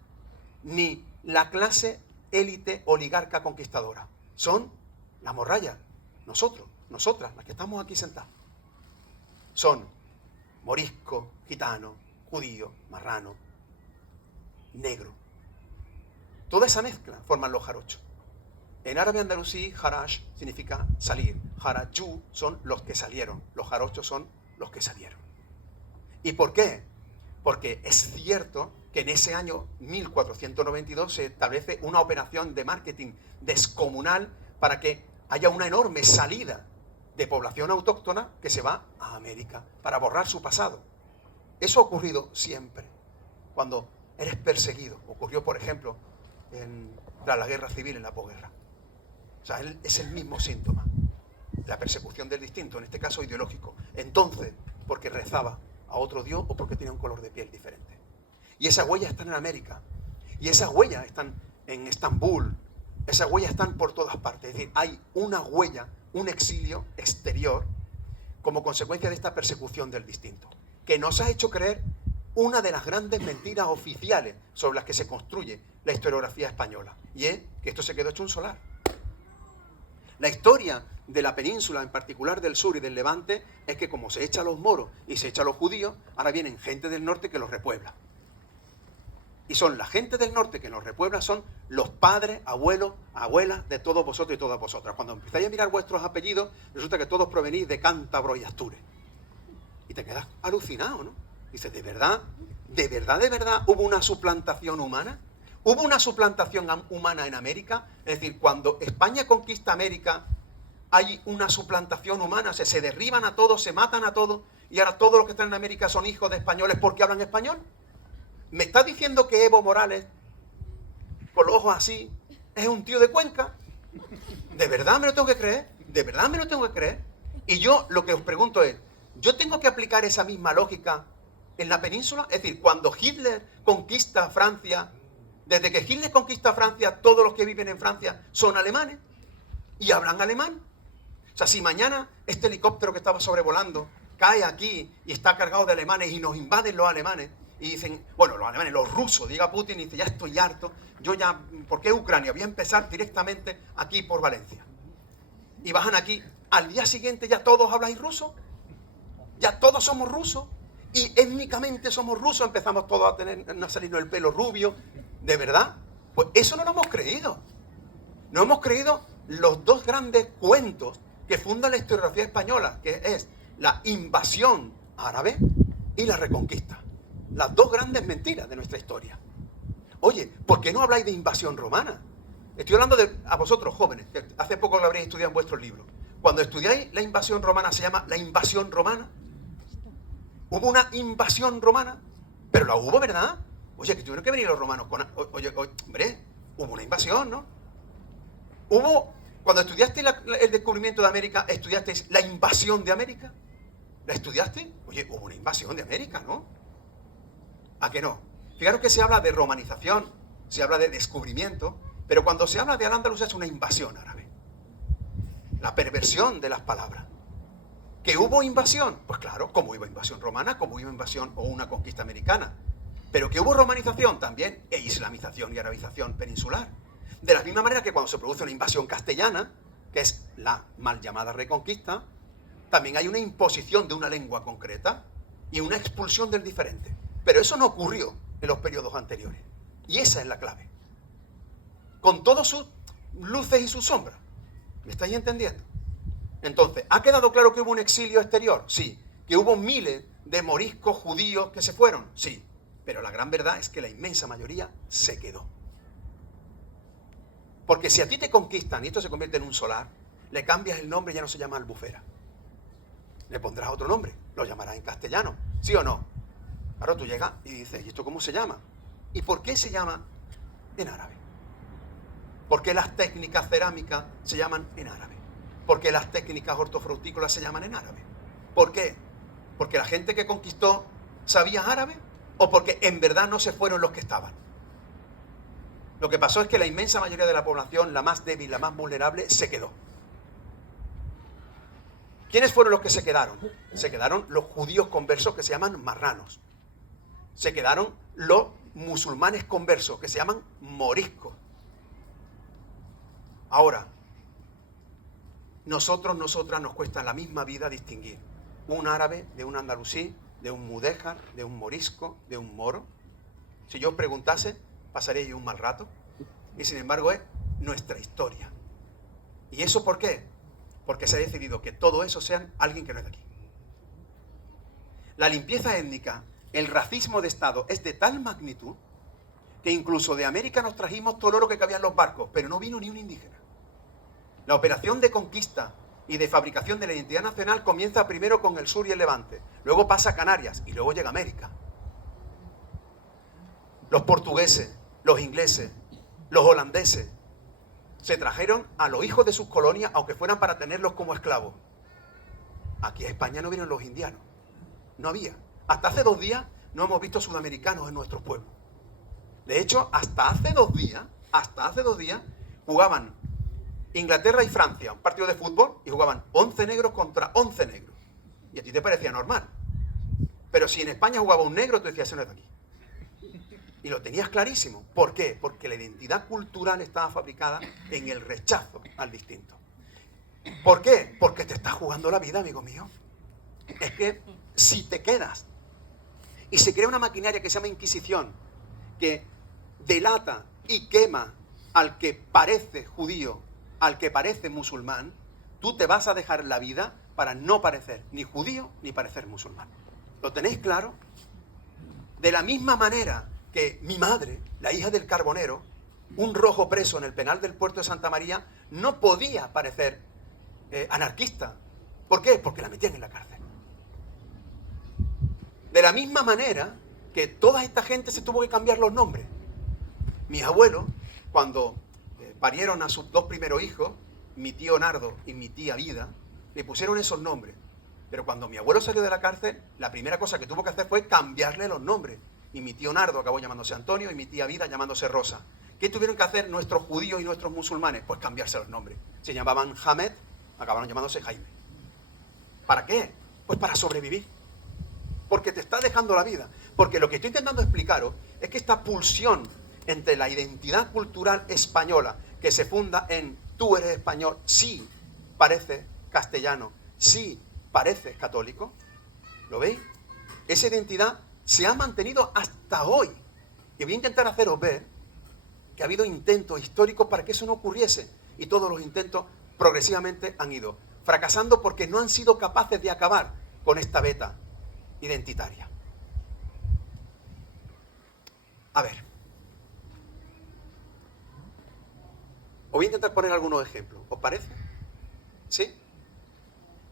ni la clase élite oligarca conquistadora. Son la morralla, nosotros, nosotras, las que estamos aquí sentadas. Son morisco, gitano, judío, marrano, negro. Toda esa mezcla forman los jarochos. En árabe andalusí, jarash significa salir. Jarayú son los que salieron. Los jarochos son los que salieron. ¿Y por qué? Porque es cierto que en ese año 1492 se establece una operación de marketing descomunal para que haya una enorme salida de población autóctona que se va a América para borrar su pasado. Eso ha ocurrido siempre cuando eres perseguido. Ocurrió, por ejemplo, tras la guerra civil, en la posguerra. O sea, es el mismo síntoma. La persecución del distinto, en este caso ideológico. Entonces, porque rezaba a otro Dios o porque tenía un color de piel diferente. Y esas huellas están en América. Y esas huellas están en Estambul. Esas huellas están por todas partes. Es decir, hay una huella, un exilio exterior como consecuencia de esta persecución del distinto, que nos ha hecho creer una de las grandes mentiras oficiales sobre las que se construye la historiografía española. Y es que esto se quedó hecho un solar. La historia de la península, en particular del sur y del Levante, es que como se echa a los moros y se echa a los judíos, ahora vienen gente del norte que los repuebla. Y son la gente del norte que nos repuebla, son los padres, abuelos, abuelas de todos vosotros y todas vosotras. Cuando empezáis a mirar vuestros apellidos, resulta que todos provenís de Cántabro y Astures. Y te quedas alucinado, ¿no? Dices, ¿de verdad? ¿De verdad, de verdad hubo una suplantación humana? ¿Hubo una suplantación humana en América? Es decir, cuando España conquista América, hay una suplantación humana, o sea, se derriban a todos, se matan a todos, y ahora todos los que están en América son hijos de españoles porque hablan español. ¿Me estás diciendo que Evo Morales, con los ojos así, es un tío de Cuenca? ¿De verdad me lo tengo que creer? ¿De verdad me lo tengo que creer? Y yo lo que os pregunto es, ¿yo tengo que aplicar esa misma lógica en la península? Es decir, cuando Hitler conquista Francia, desde que Hitler conquista Francia, todos los que viven en Francia son alemanes y hablan alemán. O sea, si mañana este helicóptero que estaba sobrevolando cae aquí y está cargado de alemanes y nos invaden los alemanes y dicen, bueno, los alemanes, los rusos, diga Putin, y dice, ya estoy harto, yo ya, ¿por qué Ucrania? Voy a empezar directamente aquí por Valencia. Y bajan aquí, al día siguiente ya todos habláis ruso, ya todos somos rusos. y étnicamente somos rusos, empezamos todos a salirnos el pelo rubio, ¿de verdad? Pues eso no lo hemos creído. No hemos creído los dos grandes cuentos que fundan la historiografía española, que es la invasión árabe y la reconquista. Las dos grandes mentiras de nuestra historia. Oye, ¿por qué no habláis de invasión romana? Estoy hablando a vosotros, jóvenes, que hace poco lo habréis estudiado en vuestros libros. Cuando estudiáis la invasión romana, se llama la invasión romana. Hubo una invasión romana, pero la hubo, ¿verdad? Oye, que tuvieron que venir los romanos con... Oye, hombre, hubo una invasión, ¿no? Cuando estudiasteis el descubrimiento de América, ¿estudiasteis la invasión de América? ¿La estudiaste? Oye, hubo una invasión de América, ¿no? ¿A qué no? Fijaros que se habla de romanización, se habla de descubrimiento, pero cuando se habla de Al-Ándalus es una invasión árabe. La perversión de las palabras. ¿Que hubo invasión? Pues claro, como hubo invasión romana, como hubo invasión o una conquista americana. Pero que hubo romanización también, e islamización y arabización peninsular. De la misma manera que cuando se produce una invasión castellana, que es la mal llamada reconquista, también hay una imposición de una lengua concreta y una expulsión del diferente. Pero eso no ocurrió en los periodos anteriores. Y esa es la clave. Con todas sus luces y sus sombras. ¿Me estáis entendiendo? Entonces, ¿ha quedado claro que hubo un exilio exterior? Sí. ¿Que hubo miles de moriscos judíos que se fueron? Sí. Pero la gran verdad es que la inmensa mayoría se quedó. Porque si a ti te conquistan y esto se convierte en un solar, le cambias el nombre y ya no se llama Albufera. Le pondrás otro nombre, lo llamarás en castellano, ¿sí o no? Claro, tú llegas y dices, ¿y esto cómo se llama? ¿Y por qué se llama en árabe? ¿Por qué las técnicas cerámicas se llaman en árabe? ¿Por qué las técnicas hortofrutícolas se llaman en árabe? ¿Por qué? ¿Porque la gente que conquistó sabía árabe? ¿O porque en verdad no se fueron los que estaban? Lo que pasó es que la inmensa mayoría de la población, la más débil, la más vulnerable, se quedó. ¿Quiénes fueron los que se quedaron? Se quedaron los judíos conversos que se llaman marranos. Se quedaron los musulmanes conversos que se llaman moriscos. Ahora, nosotras nos cuesta la misma vida distinguir un árabe de un andalusí, de un mudéjar, de un morisco, de un moro. Si yo os preguntase, pasaría yo un mal rato. Y sin embargo es nuestra historia. ¿Y eso por qué? Porque se ha decidido que todo eso sean alguien que no es de aquí. La limpieza étnica, el racismo de Estado es de tal magnitud que incluso de América nos trajimos todo el oro que cabía en los barcos, pero no vino ni un indígena. La operación de conquista y de fabricación de la identidad nacional comienza primero con el sur y el levante, luego pasa a Canarias y luego llega a América. Los portugueses, los ingleses, los holandeses se trajeron a los hijos de sus colonias, aunque fueran para tenerlos como esclavos. Aquí a España no vinieron los indianos, no había. Hasta hace 2 días no hemos visto sudamericanos en nuestros pueblos. De hecho, hasta hace 2 días jugaban Inglaterra y Francia, un partido de fútbol, y jugaban 11 negros contra 11 negros. Y a ti te parecía normal. Pero si en España jugaba un negro, tú decías, ese no es de aquí. Y lo tenías clarísimo. ¿Por qué? Porque la identidad cultural estaba fabricada en el rechazo al distinto. ¿Por qué? Porque te estás jugando la vida, amigo mío. Es que si te quedas y se crea una maquinaria que se llama Inquisición, que delata y quema al que parece judío, al que parece musulmán, tú te vas a dejar la vida para no parecer ni judío ni parecer musulmán. ¿Lo tenéis claro? De la misma manera que mi madre, la hija del carbonero, un rojo preso en el penal del puerto de Santa María, no podía parecer anarquista. ¿Por qué? Porque la metían en la cárcel. De la misma manera que toda esta gente se tuvo que cambiar los nombres. Mis abuelos, cuando parieron a sus 2 primeros hijos, mi tío Nardo y mi tía Vida, le pusieron esos nombres. Pero cuando mi abuelo salió de la cárcel, la primera cosa que tuvo que hacer fue cambiarle los nombres. Y mi tío Nardo acabó llamándose Antonio y mi tía Vida llamándose Rosa. ¿Qué tuvieron que hacer nuestros judíos y nuestros musulmanes? Pues cambiarse los nombres. Se llamaban Hamed, acabaron llamándose Jaime. ¿Para qué? Pues para sobrevivir. Porque te está dejando la vida. Porque lo que estoy intentando explicaros es que esta pulsión entre la identidad cultural española, que se funda en tú eres español, sí pareces castellano, sí pareces católico, ¿lo veis? esa identidad se ha mantenido hasta hoy. Y voy a intentar haceros ver que ha habido intentos históricos para que eso no ocurriese. Y todos los intentos progresivamente han ido fracasando porque no han sido capaces de acabar con esta beta identitaria. A ver. Os voy a intentar poner algunos ejemplos. ¿Os parece? ¿Sí?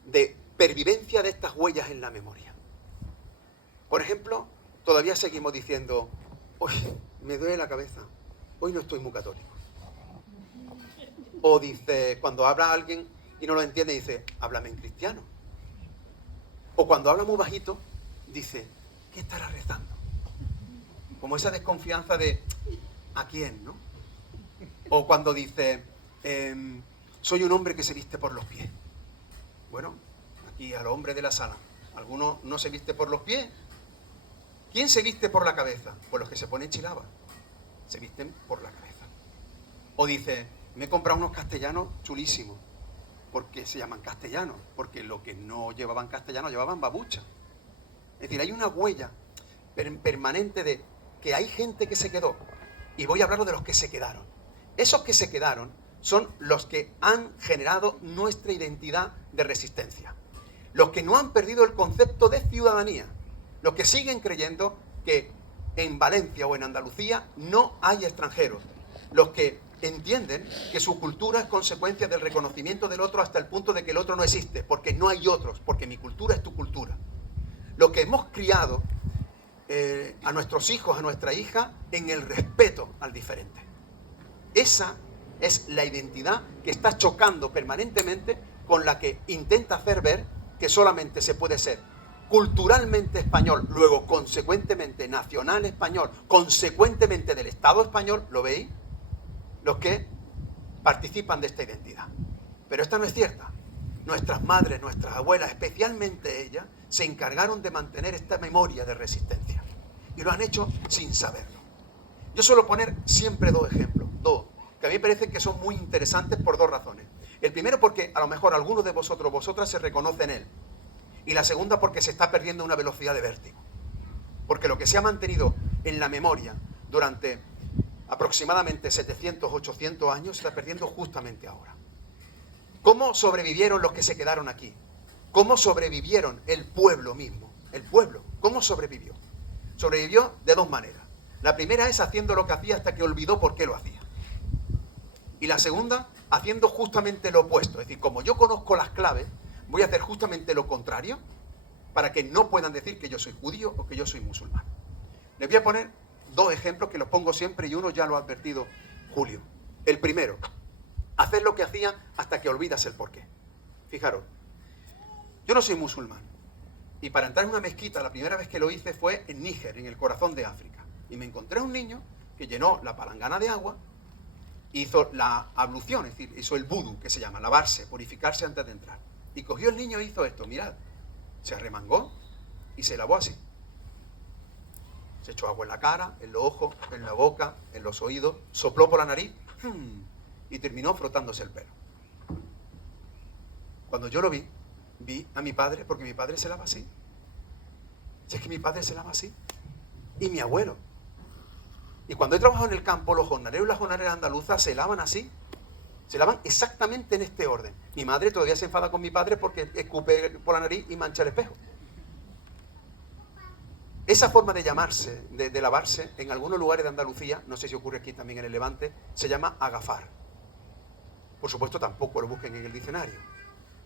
De pervivencia de estas huellas en la memoria. Por ejemplo, todavía seguimos diciendo, uy, me duele la cabeza, hoy no estoy muy católico. O dice, cuando habla alguien y no lo entiende, dice, háblame en cristiano. O cuando habla muy bajito, dice, ¿qué estará rezando? Como esa desconfianza de, ¿a quién, no? O cuando dice, soy un hombre que se viste por los pies. Bueno, aquí al hombre de la sala, ¿alguno no se viste por los pies? ¿Quién se viste por la cabeza? Pues los que se ponen chilaba. Se visten por la cabeza. O dice, me he comprado unos castellanos chulísimos. ¿Por qué se llaman castellanos? Porque lo que no llevaban castellanos llevaban babucha. Es decir, hay una huella permanente de que hay gente que se quedó. Y voy a hablaros de los que se quedaron. Esos que se quedaron son los que han generado nuestra identidad de resistencia. Los que no han perdido el concepto de ciudadanía. Los que siguen creyendo que en Valencia o en Andalucía no hay extranjeros. Los que entienden que su cultura es consecuencia del reconocimiento del otro hasta el punto de que el otro no existe, porque no hay otros, porque mi cultura es tu cultura. Los que hemos criado a nuestros hijos, a nuestra hija, en el respeto al diferente. Esa es la identidad que está chocando permanentemente con la que intenta hacer ver que solamente se puede ser culturalmente español, luego consecuentemente nacional español, consecuentemente del Estado español, ¿lo veis? Los que participan de esta identidad. Pero esta no es cierta. Nuestras madres, nuestras abuelas, especialmente ellas, se encargaron de mantener esta memoria de resistencia. Y lo han hecho sin saberlo. Yo suelo poner siempre dos ejemplos, que a mí me parecen que son muy interesantes por dos razones. El primero porque a lo mejor algunos de vosotras se reconocen en él. Y la segunda porque se está perdiendo una velocidad de vértigo. Porque lo que se ha mantenido en la memoria durante aproximadamente 700, 800 años se está perdiendo justamente ahora. ¿Cómo sobrevivieron los que se quedaron aquí? ¿Cómo sobrevivieron el pueblo mismo? El pueblo, ¿cómo sobrevivió? Sobrevivió de dos maneras. La primera es haciendo lo que hacía hasta que olvidó por qué lo hacía. Y la segunda, haciendo justamente lo opuesto. Es decir, como yo conozco las claves, voy a hacer justamente lo contrario para que no puedan decir que yo soy judío o que yo soy musulmán. Les voy a poner dos ejemplos que los pongo siempre y uno ya lo ha advertido Julio. El primero, hacer lo que hacía hasta que olvidas el porqué. Fijaros, yo no soy musulmán. Y para entrar en una mezquita, la primera vez que lo hice fue en Níger, en el corazón de África. Y me encontré a un niño que llenó la palangana de agua, hizo la ablución, es decir, hizo el vudú, que se llama, lavarse, purificarse antes de entrar. Y cogió el niño e hizo esto, mirad, se arremangó y se lavó así. Se echó agua en la cara, en los ojos, en la boca, en los oídos, sopló por la nariz y terminó frotándose el pelo. Cuando yo lo vi a mi padre, porque mi padre se lava así. Si es que mi padre se lava así. Y mi abuelo. Y cuando he trabajado en el campo, los jornaleros y las jornaleras andaluzas se lavan así. Se lavan exactamente en este orden. Mi madre todavía se enfada con mi padre porque escupe por la nariz y mancha el espejo. Esa forma de llamarse, de lavarse, en algunos lugares de Andalucía, no sé si ocurre aquí también en el Levante, se llama agafar. Por supuesto, tampoco lo busquen en el diccionario.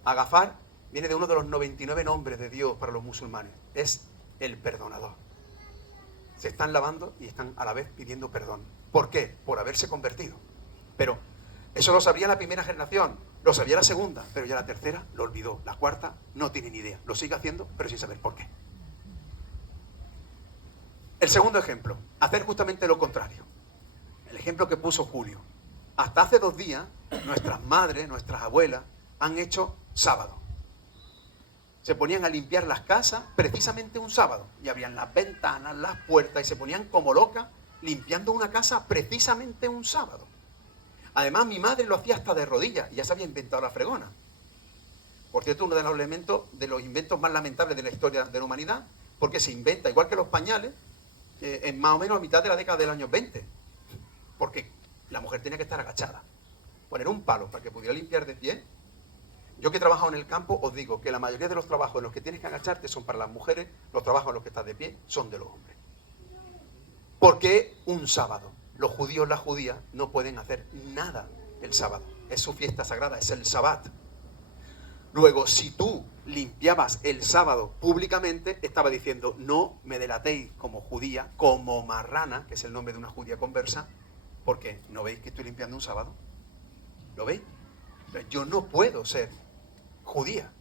Agafar viene de uno de los 99 nombres de Dios para los musulmanes. Es el perdonador. Se están lavando y están a la vez pidiendo perdón. ¿Por qué? Por haberse convertido. Pero eso lo sabría la primera generación, lo sabía la segunda, pero ya la tercera lo olvidó. La cuarta no tiene ni idea. Lo sigue haciendo, pero sin saber por qué. El segundo ejemplo, hacer justamente lo contrario. El ejemplo que puso Julio. Hasta hace 2 días, nuestras madres, nuestras abuelas, han hecho sábado. Se ponían a limpiar las casas precisamente un sábado. Y abrían las ventanas, las puertas, y se ponían como locas limpiando una casa precisamente un sábado. Además, mi madre lo hacía hasta de rodillas, y ya se había inventado la fregona. Por cierto, uno de los inventos más lamentables de la historia de la humanidad, porque se inventa, igual que los pañales, en más o menos a mitad de la década del año 20. Porque la mujer tenía que estar agachada. Poner un palo para que pudiera limpiar de pie. Yo que he trabajado en el campo, os digo que la mayoría de los trabajos en los que tienes que agacharte son para las mujeres, los trabajos en los que estás de pie son de los hombres. ¿Por qué un sábado? Los judíos, las judías, no pueden hacer nada el sábado. Es su fiesta sagrada, es el sabbat. Luego, si tú limpiabas el sábado públicamente, estaba diciendo, no me delatéis como judía, como marrana, que es el nombre de una judía conversa, porque ¿no veis que estoy limpiando un sábado? ¿Lo veis? Yo no puedo ser judía.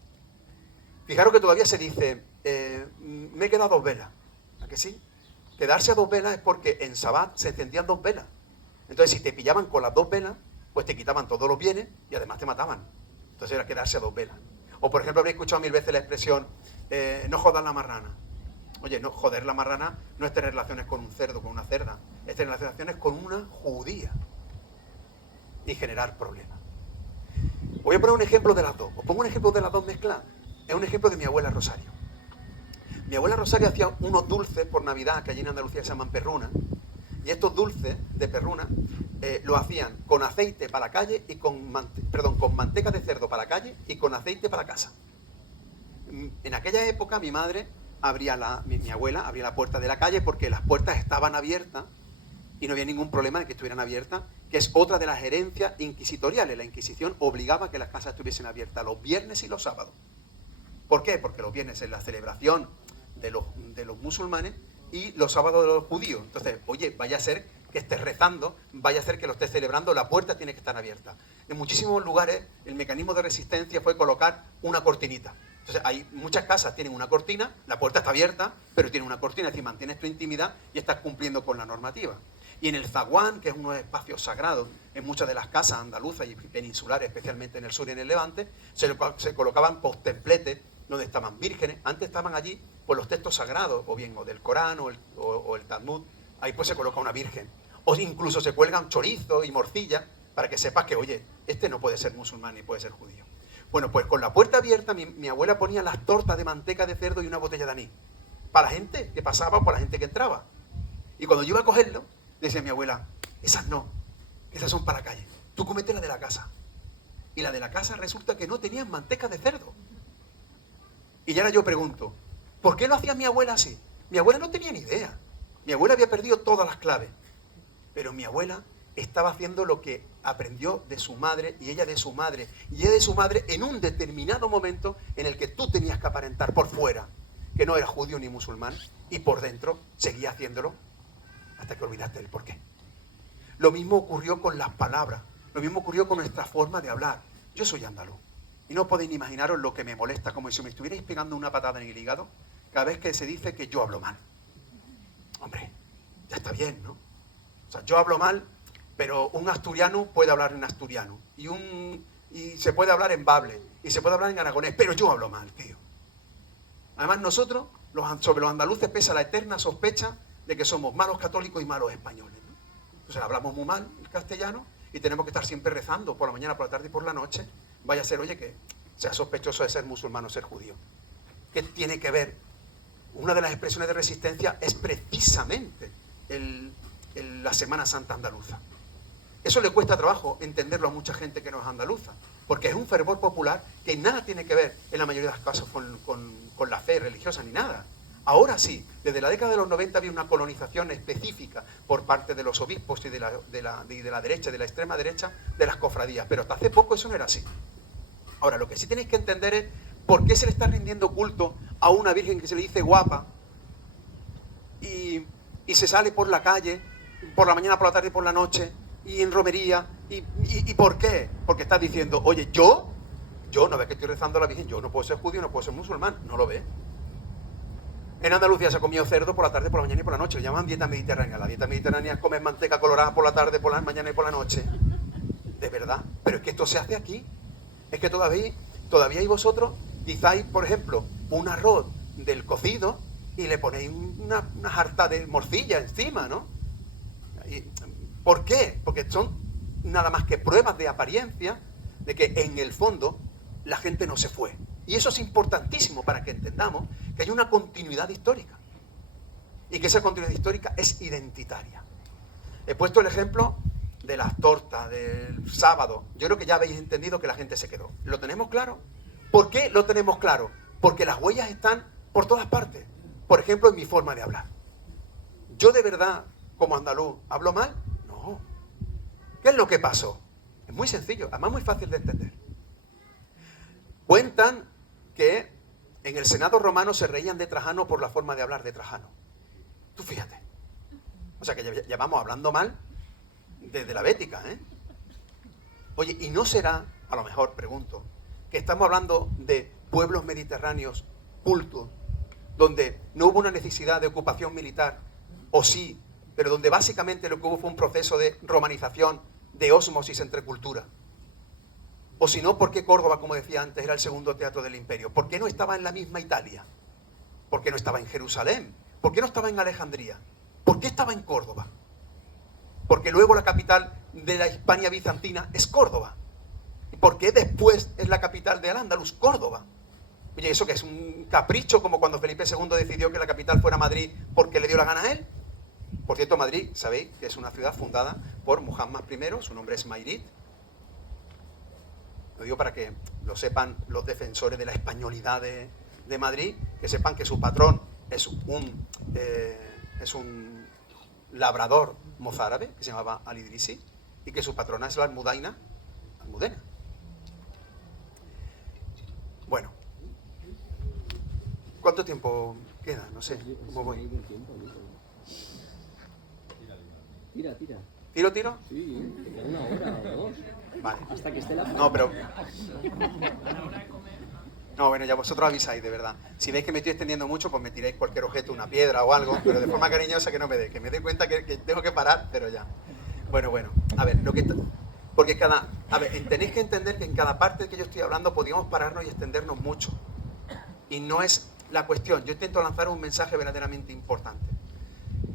Fijaros que todavía se dice, me he quedado a 2 velas. ¿A que sí? Quedarse a 2 velas es porque en Sabbat se encendían 2 velas. Entonces, si te pillaban con las 2 velas, pues te quitaban todos los bienes y además te mataban. Entonces era quedarse a 2 velas. O, por ejemplo, habréis escuchado 1000 veces la expresión, no jodas la marrana. Oye, no, joder la marrana no es tener relaciones con un cerdo, con una cerda. Es tener relaciones con una judía. Y generar problemas. Voy a poner un ejemplo de las dos. Os pongo un ejemplo de las dos mezcladas. Es un ejemplo de mi abuela Rosario. Mi abuela Rosario hacía unos dulces por Navidad, que allí en Andalucía se llaman perrunas. Y estos dulces de perruna lo hacían con aceite para la calle y con manteca de cerdo para la calle y con aceite para casa. En aquella época mi madre mi abuela abría la puerta de la calle porque las puertas estaban abiertas y no había ningún problema de que estuvieran abiertas, que es otra de las herencias inquisitoriales. La Inquisición obligaba a que las casas estuviesen abiertas los viernes y los sábados. ¿Por qué? Porque los viernes es la celebración de los musulmanes y los sábados de los judíos. Entonces, oye, vaya a ser que estés rezando, vaya a ser que lo estés celebrando, la puerta tiene que estar abierta. En muchísimos lugares el mecanismo de resistencia fue colocar una cortinita. Entonces, hay muchas casas tienen una cortina, la puerta está abierta, pero tiene una cortina, es decir, mantienes tu intimidad y estás cumpliendo con la normativa. Y en el zaguán, que es uno de los espacios sagrados en muchas de las casas andaluzas y peninsulares, especialmente en el sur y en el levante, se colocaban postempletes donde estaban vírgenes. Antes estaban allí por los textos sagrados, o bien o del Corán o el Talmud. Ahí pues se coloca una virgen. O incluso se cuelgan chorizos y morcilla para que sepas que, oye, este no puede ser musulmán ni puede ser judío. Bueno, pues con la puerta abierta mi abuela ponía las tortas de manteca de cerdo y una botella de anís. Para la gente que pasaba o para la gente que entraba. Y cuando yo iba a cogerlo, decía mi abuela, esas no, esas son para la calle. Tú comete la de la casa. Y la de la casa resulta que no tenían manteca de cerdo. Y ahora yo pregunto, ¿por qué lo hacía mi abuela así? Mi abuela no tenía ni idea. Mi abuela había perdido todas las claves. Pero mi abuela estaba haciendo lo que aprendió de su madre y ella de su madre. Y ella de su madre en un determinado momento en el que tú tenías que aparentar por fuera que no eras judío ni musulmán y por dentro seguía haciéndolo hasta que olvidaste el porqué. Lo mismo ocurrió con las palabras. Lo mismo ocurrió con nuestra forma de hablar. Yo soy andaluz. Y no podéis ni imaginaros lo que me molesta, como si me estuvierais pegando una patada en el hígado cada vez que se dice que yo hablo mal. Hombre, ya está bien, ¿no? O sea, yo hablo mal, pero un asturiano puede hablar en asturiano. Y se puede hablar en bable. Y se puede hablar en aragonés. Pero yo hablo mal, tío. Además, nosotros, sobre los andaluces, pesa la eterna sospecha de que somos malos católicos y malos españoles, ¿no? Entonces hablamos muy mal el castellano y tenemos que estar siempre rezando por la mañana, por la tarde y por la noche. Vaya a ser, oye, que sea sospechoso de ser musulmán o ser judío. ¿Qué tiene que ver? Una de las expresiones de resistencia es precisamente la Semana Santa andaluza. Eso le cuesta trabajo entenderlo a mucha gente que no es andaluza, porque es un fervor popular que nada tiene que ver, en la mayoría de los casos, con la fe religiosa ni nada. Ahora sí, desde la década de los 90 había una colonización específica por parte de los obispos y de la derecha, de la extrema derecha, de las cofradías, pero hasta hace poco eso no era así. Ahora, lo que sí tenéis que entender es por qué se le está rindiendo culto a una virgen que se le dice guapa y se sale por la calle, por la mañana, por la tarde y por la noche, y en romería, y ¿por qué? Porque está diciendo, oye, yo no ves que estoy rezando a la Virgen, yo no puedo ser judío, no puedo ser musulmán, no lo ve. En Andalucía se ha comido cerdo por la tarde, por la mañana y por la noche, le llaman dieta mediterránea. La dieta mediterránea es comer manteca colorada por la tarde, por la mañana y por la noche. De verdad, pero es que esto se hace aquí. Es que todavía hay vosotros, guisáis, por ejemplo, un arroz del cocido y le ponéis una jarta de morcilla encima, ¿no? ¿Por qué? Porque son nada más que pruebas de apariencia de que en el fondo la gente no se fue. Y eso es importantísimo para que entendamos que hay una continuidad histórica y que esa continuidad histórica es identitaria. He puesto el ejemplo de las tortas, del sábado. Yo creo que ya habéis entendido que la gente se quedó. ¿Lo tenemos claro? ¿Por qué lo tenemos claro? Porque las huellas están por todas partes. Por ejemplo, en mi forma de hablar. ¿Yo de verdad, como andaluz, hablo mal? No. ¿Qué es lo que pasó? Es muy sencillo, además muy fácil de entender. Cuentan que en el Senado romano se reían de Trajano por la forma de hablar de Trajano. Tú fíjate. O sea que llevamos hablando mal desde la Bética, ¿eh? Oye, ¿y no será, a lo mejor, pregunto, que estamos hablando de pueblos mediterráneos cultos, donde no hubo una necesidad de ocupación militar, o sí, pero donde básicamente lo que hubo fue un proceso de romanización, de ósmosis entre culturas? O si no, ¿por qué Córdoba, como decía antes, era el segundo teatro del imperio? ¿Por qué no estaba en la misma Italia? ¿Por qué no estaba en Jerusalén? ¿Por qué no estaba en Alejandría? ¿Por qué estaba en Córdoba? Porque luego la capital de la Hispania bizantina es Córdoba. ¿Y por qué después es la capital de Al-Ándalus, Córdoba? Oye, ¿eso qué es? ¿Un capricho como cuando Felipe II decidió que la capital fuera Madrid porque le dio la gana a él? Por cierto, Madrid, sabéis que es una ciudad fundada por Muhammad I, su nombre es Mayrit. Lo digo para que lo sepan los defensores de la españolidad de Madrid, que sepan que su patrón es un labrador mozárabe que se llamaba Al-Idrisi y que su patrona es la Almudena. Bueno, ¿cuánto tiempo queda? No sé, ¿cómo voy? Tira. ¿Tiro? Sí, una hora o dos. Vale. Hasta que esté la... No, pero... No, bueno, ya vosotros avisáis, de verdad. Si veis que me estoy extendiendo mucho, pues me tiráis cualquier objeto, una piedra o algo, pero de forma cariñosa que no me dé, que me dé cuenta que tengo que parar, pero ya. Bueno, a ver, porque tenéis que entender que en cada parte que yo estoy hablando podríamos pararnos y extendernos mucho. Y no es la cuestión. Yo intento lanzar un mensaje verdaderamente importante.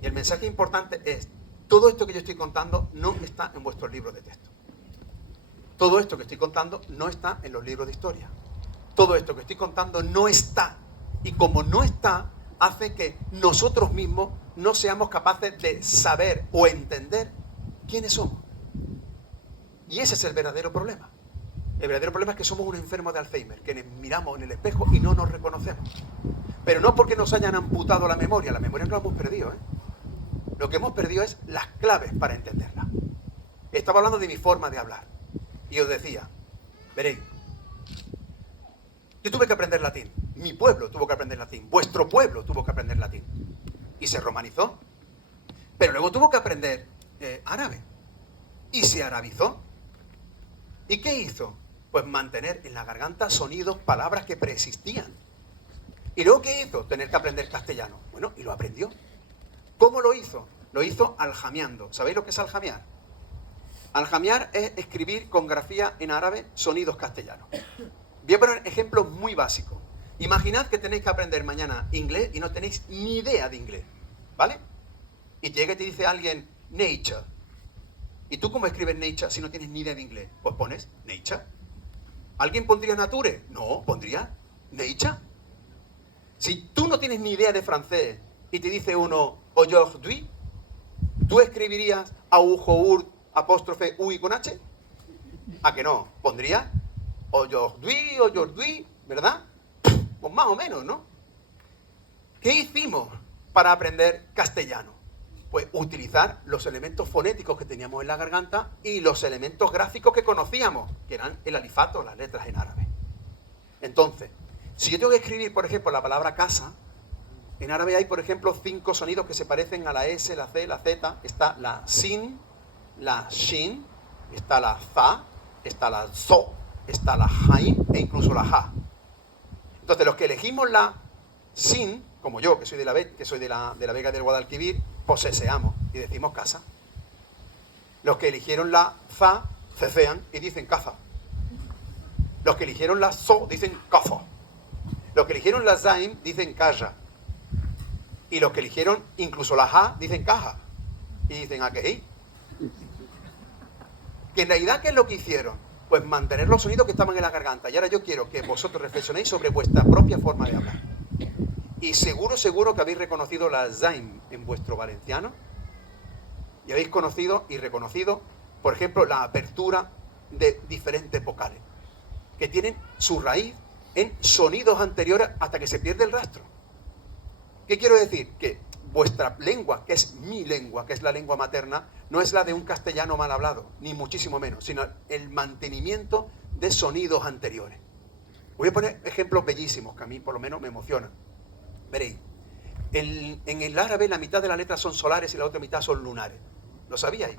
Y el mensaje importante es, todo esto que yo estoy contando no está en vuestros libros de texto. Todo esto que estoy contando no está en los libros de historia. Todo esto que estoy contando no está. Y como no está, hace que nosotros mismos no seamos capaces de saber o entender quiénes somos. Y ese es el verdadero problema. El verdadero problema es que somos un enfermo de Alzheimer, que nos miramos en el espejo y no nos reconocemos. Pero no porque nos hayan amputado la memoria no la hemos perdido, ¿eh? Lo que hemos perdido es las claves para entenderla. Estaba hablando de mi forma de hablar. Y os decía, veréis, yo tuve que aprender latín, mi pueblo tuvo que aprender latín, vuestro pueblo tuvo que aprender latín. Y se romanizó. Pero luego tuvo que aprender árabe. Y se arabizó. ¿Y qué hizo? Pues mantener en la garganta sonidos, palabras que preexistían. ¿Y luego qué hizo? Tener que aprender castellano. Bueno, y lo aprendió. ¿Cómo lo hizo? Lo hizo aljameando. ¿Sabéis lo que es aljamear? Aljamear es escribir con grafía en árabe sonidos castellanos. Voy a poner ejemplos muy básicos. Imaginad que tenéis que aprender mañana inglés y no tenéis ni idea de inglés, ¿vale? Y llega y te dice alguien, nature. ¿Y tú cómo escribes nature si no tienes ni idea de inglés? Pues pones nature. ¿Alguien pondría nature? No, pondría nature. Si tú no tienes ni idea de francés y te dice uno aujourd'hui, ¿tú escribirías aujour apóstrofe ui con h? ¿A que no? Pondría aujourd'hui, ¿verdad? Pues más o menos, ¿no? ¿Qué hicimos para aprender castellano? Pues utilizar los elementos fonéticos que teníamos en la garganta y los elementos gráficos que conocíamos, que eran el alifato, las letras en árabe. Entonces, si yo tengo que escribir, por ejemplo, la palabra casa, en árabe hay, por ejemplo, 5 sonidos que se parecen a la S, la C, la Z. Está la sin, la shin, está la za, está la zo, está la jain e incluso la ja. Entonces, los que elegimos la sin, como yo, que soy de la Vega del Guadalquivir, pues seseamos y decimos casa. Los que eligieron la za, cecean y dicen caza. Los que eligieron la zo, dicen caza. Los que eligieron la zain, dicen calla. Y los que eligieron incluso la ja, dicen caja. Y dicen a qué. Que en realidad, ¿qué es lo que hicieron? Pues mantener los sonidos que estaban en la garganta. Y ahora yo quiero que vosotros reflexionéis sobre vuestra propia forma de hablar. Y seguro que habéis reconocido la zain en vuestro valenciano. Y habéis conocido y reconocido, por ejemplo, la apertura de diferentes vocales, que tienen su raíz en sonidos anteriores hasta que se pierde el rastro. ¿Qué quiero decir? Que vuestra lengua, que es mi lengua, que es la lengua materna, no es la de un castellano mal hablado, ni muchísimo menos, sino el mantenimiento de sonidos anteriores. Voy a poner ejemplos bellísimos que a mí por lo menos me emocionan. Veréis, en el árabe la mitad de las letras son solares y la otra mitad son lunares. ¿Lo sabíais?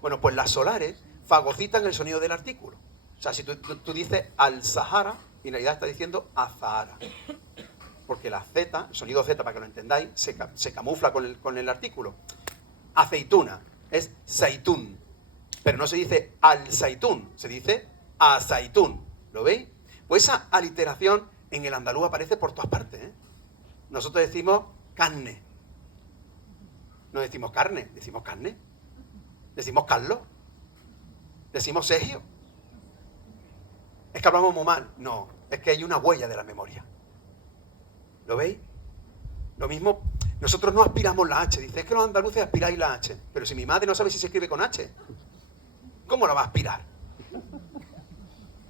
Bueno, pues las solares fagocitan el sonido del artículo. O sea, si tú dices al-Sahara, en realidad está diciendo azahara. Porque la Z, el sonido Z, para que lo entendáis, se camufla con el artículo. Aceituna es zaitún. Pero no se dice al-zaitún, se dice azaitún. ¿Lo veis? Pues esa aliteración en el andaluz aparece por todas partes, ¿eh? Nosotros decimos carne. No decimos carne, decimos carne. Decimos Carlos. Decimos Sergio. ¿Es que hablamos muy mal? No, es que hay una huella de la memoria. ¿Lo veis? Lo mismo, nosotros no aspiramos la H. Dice, es que los andaluces aspiráis la H. Pero si mi madre no sabe si se escribe con H, ¿cómo la va a aspirar?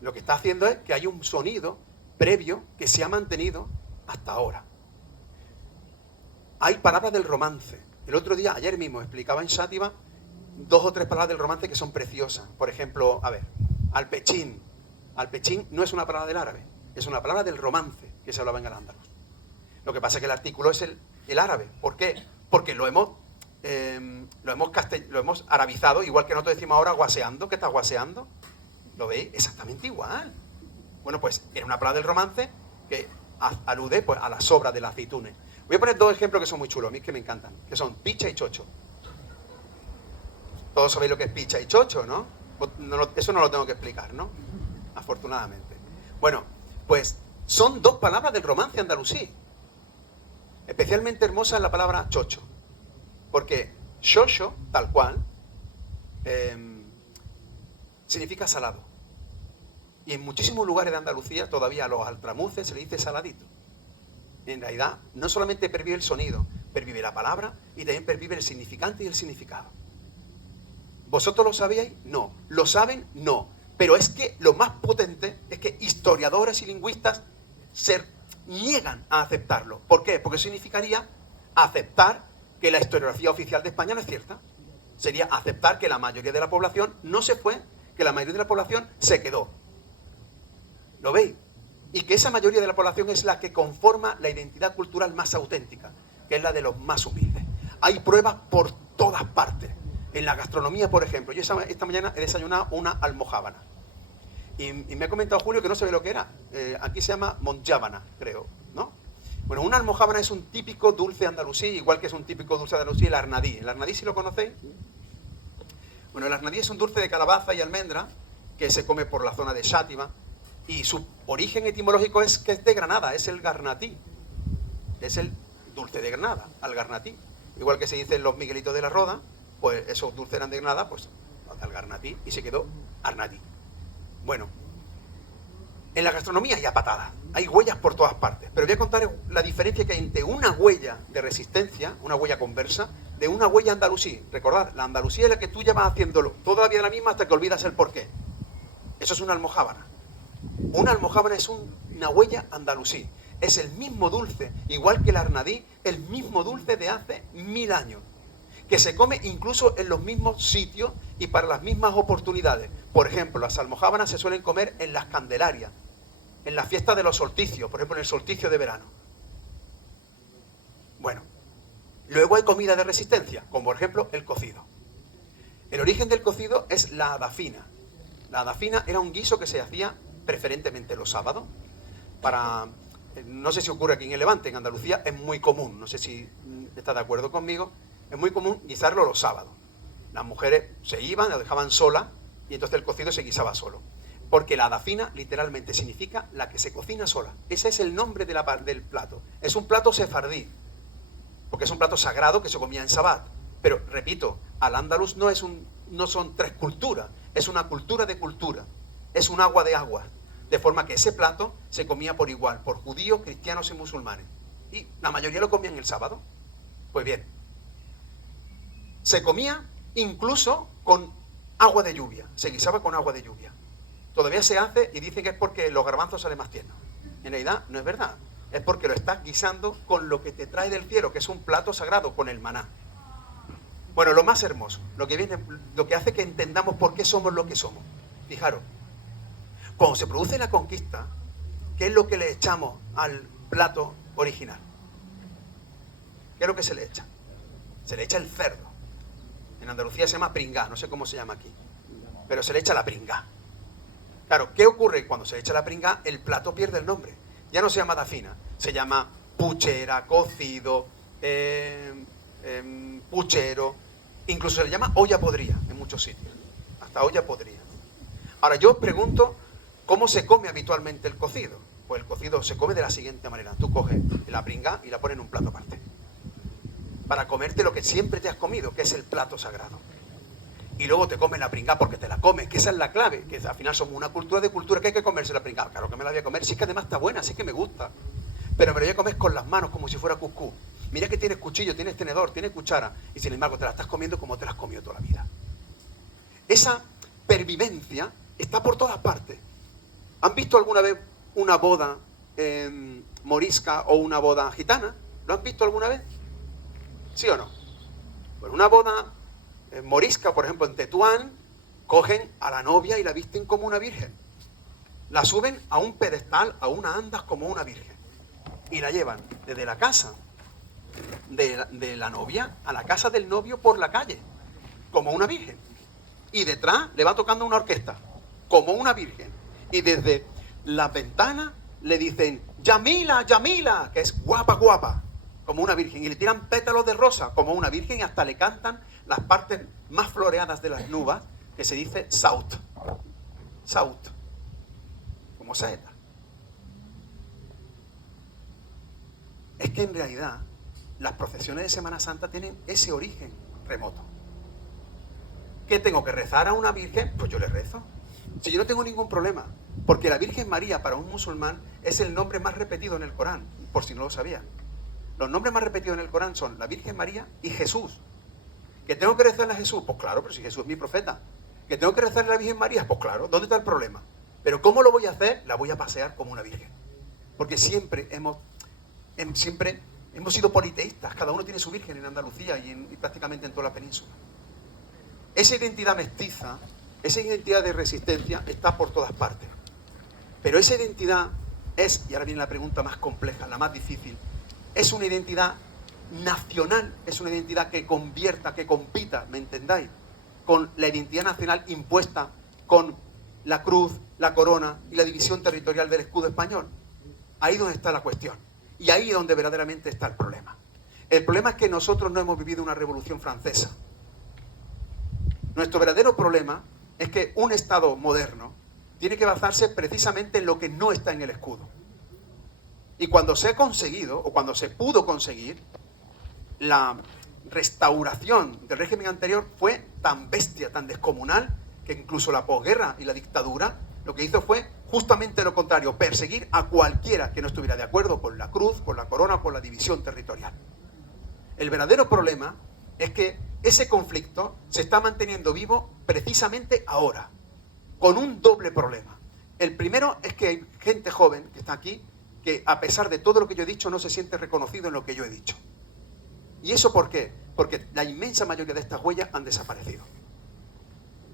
Lo que está haciendo es que hay un sonido previo que se ha mantenido hasta ahora. Hay palabras del romance. El otro día, ayer mismo, explicaba en Xàtiva 2 o 3 palabras del romance que son preciosas. Por ejemplo, a ver, alpechín. Alpechín no es una palabra del árabe, es una palabra del romance que se hablaba en el andaluz. Lo que pasa es que el artículo es el árabe. ¿Por qué? Porque lo hemos arabizado, igual que nosotros decimos ahora guaseando. ¿Qué estás guaseando? ¿Lo veis? Exactamente igual. Bueno, pues era una palabra del romance que alude pues, a la sobra de las aceitunes. Voy a poner 2 ejemplos que son muy chulos, a mí que me encantan, que son picha y chocho. Todos sabéis lo que es picha y chocho, ¿no? Eso no lo tengo que explicar, ¿no? Afortunadamente. Bueno, pues son 2 palabras del romance andalusí. Especialmente hermosa es la palabra chocho. Porque xoxo, tal cual, significa salado. Y en muchísimos lugares de Andalucía todavía a los altramuces se le dice saladito. En realidad, no solamente pervive el sonido, pervive la palabra y también pervive el significante y el significado. ¿Vosotros lo sabíais? No. ¿Lo saben? No. Pero es que lo más potente es que historiadores y lingüistas se niegan a aceptarlo. ¿Por qué? Porque significaría aceptar que la historiografía oficial de España no es cierta. Sería aceptar que la mayoría de la población no se fue, que la mayoría de la población se quedó. ¿Lo veis? Y que esa mayoría de la población es la que conforma la identidad cultural más auténtica, que es la de los más humildes. Hay pruebas por todas partes. En la gastronomía, por ejemplo, yo esta mañana he desayunado una almojábana. Y me ha comentado Julio que no sabe lo que era. Aquí se llama monjábana, creo, ¿no? Bueno, una almojábana es un típico dulce andalusí, igual que es un típico dulce andalusí el arnadí. ¿El arnadí sí lo conocéis? Bueno, el arnadí es un dulce de calabaza y almendra que se come por la zona de Xàtiva. Y su origen etimológico es que es de Granada, es el garnatí. Es el dulce de Granada, al garnatí. Igual que se dicen los Miguelitos de la Roda, pues esos dulces eran de Granada, pues al garnatí y se quedó arnatí. Bueno, en la gastronomía hay a patadas, hay huellas por todas partes, pero voy a contar la diferencia que hay entre una huella de resistencia, una huella conversa, de una huella andalusí. Recordad, la Andalucía es la que tú llevas haciéndolo toda la vida la misma hasta que olvidas el porqué. Eso es una almojábana. Una almojábana es una huella andalusí. Es el mismo dulce, igual que el arnadí, el mismo dulce de hace 1000 años. Que se come incluso en los mismos sitios y para las mismas oportunidades. Por ejemplo, las almojábanas se suelen comer en las Candelarias, en las fiestas de los solsticios, por ejemplo, en el solsticio de verano. Bueno, luego hay comida de resistencia, como por ejemplo el cocido. El origen del cocido es la adafina. La adafina era un guiso que se hacía preferentemente los sábados. No sé si ocurre aquí en el Levante, en Andalucía es muy común, no sé si está de acuerdo conmigo, es muy común guisarlo los sábados. Las mujeres se iban, lo dejaban sola y entonces el cocido se guisaba solo. Porque la adafina literalmente significa la que se cocina sola. Ese es el nombre del plato. Es un plato sefardí, porque es un plato sagrado que se comía en Sabbat. Pero, repito, al andaluz no son 3 culturas, es una cultura de cultura. Es un agua de agua. De forma que ese plato se comía por igual, por judíos, cristianos y musulmanes. y la mayoría lo comían el sábado. Pues bien, se comía incluso con agua de lluvia, se guisaba con agua de lluvia. Todavía se hace y dicen que es porque los garbanzos salen más tiernos. En realidad no es verdad, es porque lo estás guisando con lo que te trae del cielo, que es un plato sagrado, con el maná. Bueno, lo más hermoso, lo que hace que entendamos por qué somos lo que somos. Fijaros, cuando se produce la conquista, ¿qué es lo que le echamos al plato original? ¿Qué es lo que se le echa? Se le echa el cerdo. En Andalucía se llama pringá, no sé cómo se llama aquí, pero se le echa la pringá. Claro, ¿qué ocurre cuando se le echa la pringá? El plato pierde el nombre. Ya no se llama dafina, se llama puchera, cocido, puchero, incluso se le llama olla podrida en muchos sitios, hasta olla podrida. Ahora yo os pregunto, ¿cómo se come habitualmente el cocido? Pues el cocido se come de la siguiente manera: tú coges la pringá y la pones en un plato aparte, para comerte lo que siempre te has comido, que es el plato sagrado. Y luego te comes la pringá porque te la comes, que esa es la clave, que al final somos una cultura que hay que comerse la pringá. Claro que me la voy a comer, si es que además está buena, si es que me gusta, pero me la voy a comer con las manos como si fuera cuscús. Mira que tienes cuchillo, tienes tenedor, tienes cuchara, y sin embargo te la estás comiendo como te la has comido toda la vida. Esa pervivencia está por todas partes. ¿Han visto alguna vez una boda morisca o una boda gitana? ¿Lo han visto alguna vez? ¿Sí o no? Pues una boda morisca, por ejemplo, en Tetuán, cogen a la novia y la visten como una virgen. La suben a un pedestal, a una andas como una virgen. Y la llevan desde la casa de la novia a la casa del novio por la calle, como una virgen. Y detrás le va tocando una orquesta, como una virgen. Y desde la ventana le dicen, Yamila, Yamila, que es guapa, guapa, como una virgen. Y le tiran pétalos de rosa, como una virgen, y hasta le cantan las partes más floreadas de las nubes, que se dice saut. Saut. Como saeta. Es que en realidad las procesiones de Semana Santa tienen ese origen remoto. ¿Qué tengo que rezar a una virgen? Pues yo le rezo. Si yo no tengo ningún problema, porque la Virgen María para un musulmán es el nombre más repetido en el Corán, por si no lo sabía. Los nombres más repetidos en el Corán son la Virgen María y Jesús. ¿Que tengo que rezarle a Jesús? Pues claro, pero si Jesús es mi profeta. ¿Que tengo que rezarle a la Virgen María? Pues claro, ¿dónde está el problema? Pero ¿cómo lo voy a hacer? La voy a pasear como una virgen. Porque siempre hemos sido politeístas, cada uno tiene su virgen en Andalucía y prácticamente en toda la península. Esa identidad mestiza, esa identidad de resistencia está por todas partes. Pero esa identidad es, y ahora viene la pregunta más compleja, la más difícil, es una identidad nacional, es una identidad que convierta, que compita, ¿me entendáis? Con la identidad nacional impuesta con la cruz, la corona y la división territorial del escudo español. Ahí donde está la cuestión. Y ahí es donde verdaderamente está el problema. El problema es que nosotros no hemos vivido una revolución francesa. Nuestro verdadero problema es que un Estado moderno tiene que basarse precisamente en lo que no está en el escudo. Y cuando se ha conseguido, o cuando se pudo conseguir, la restauración del régimen anterior fue tan bestia, tan descomunal, que incluso la posguerra y la dictadura lo que hizo fue justamente lo contrario, perseguir a cualquiera que no estuviera de acuerdo con la cruz, con la corona, con la división territorial. El verdadero problema es que ese conflicto se está manteniendo vivo precisamente ahora, con un doble problema. El primero es que hay gente joven que está aquí, que a pesar de todo lo que yo he dicho, no se siente reconocido en lo que yo he dicho. ¿Y eso por qué? Porque la inmensa mayoría de estas huellas han desaparecido.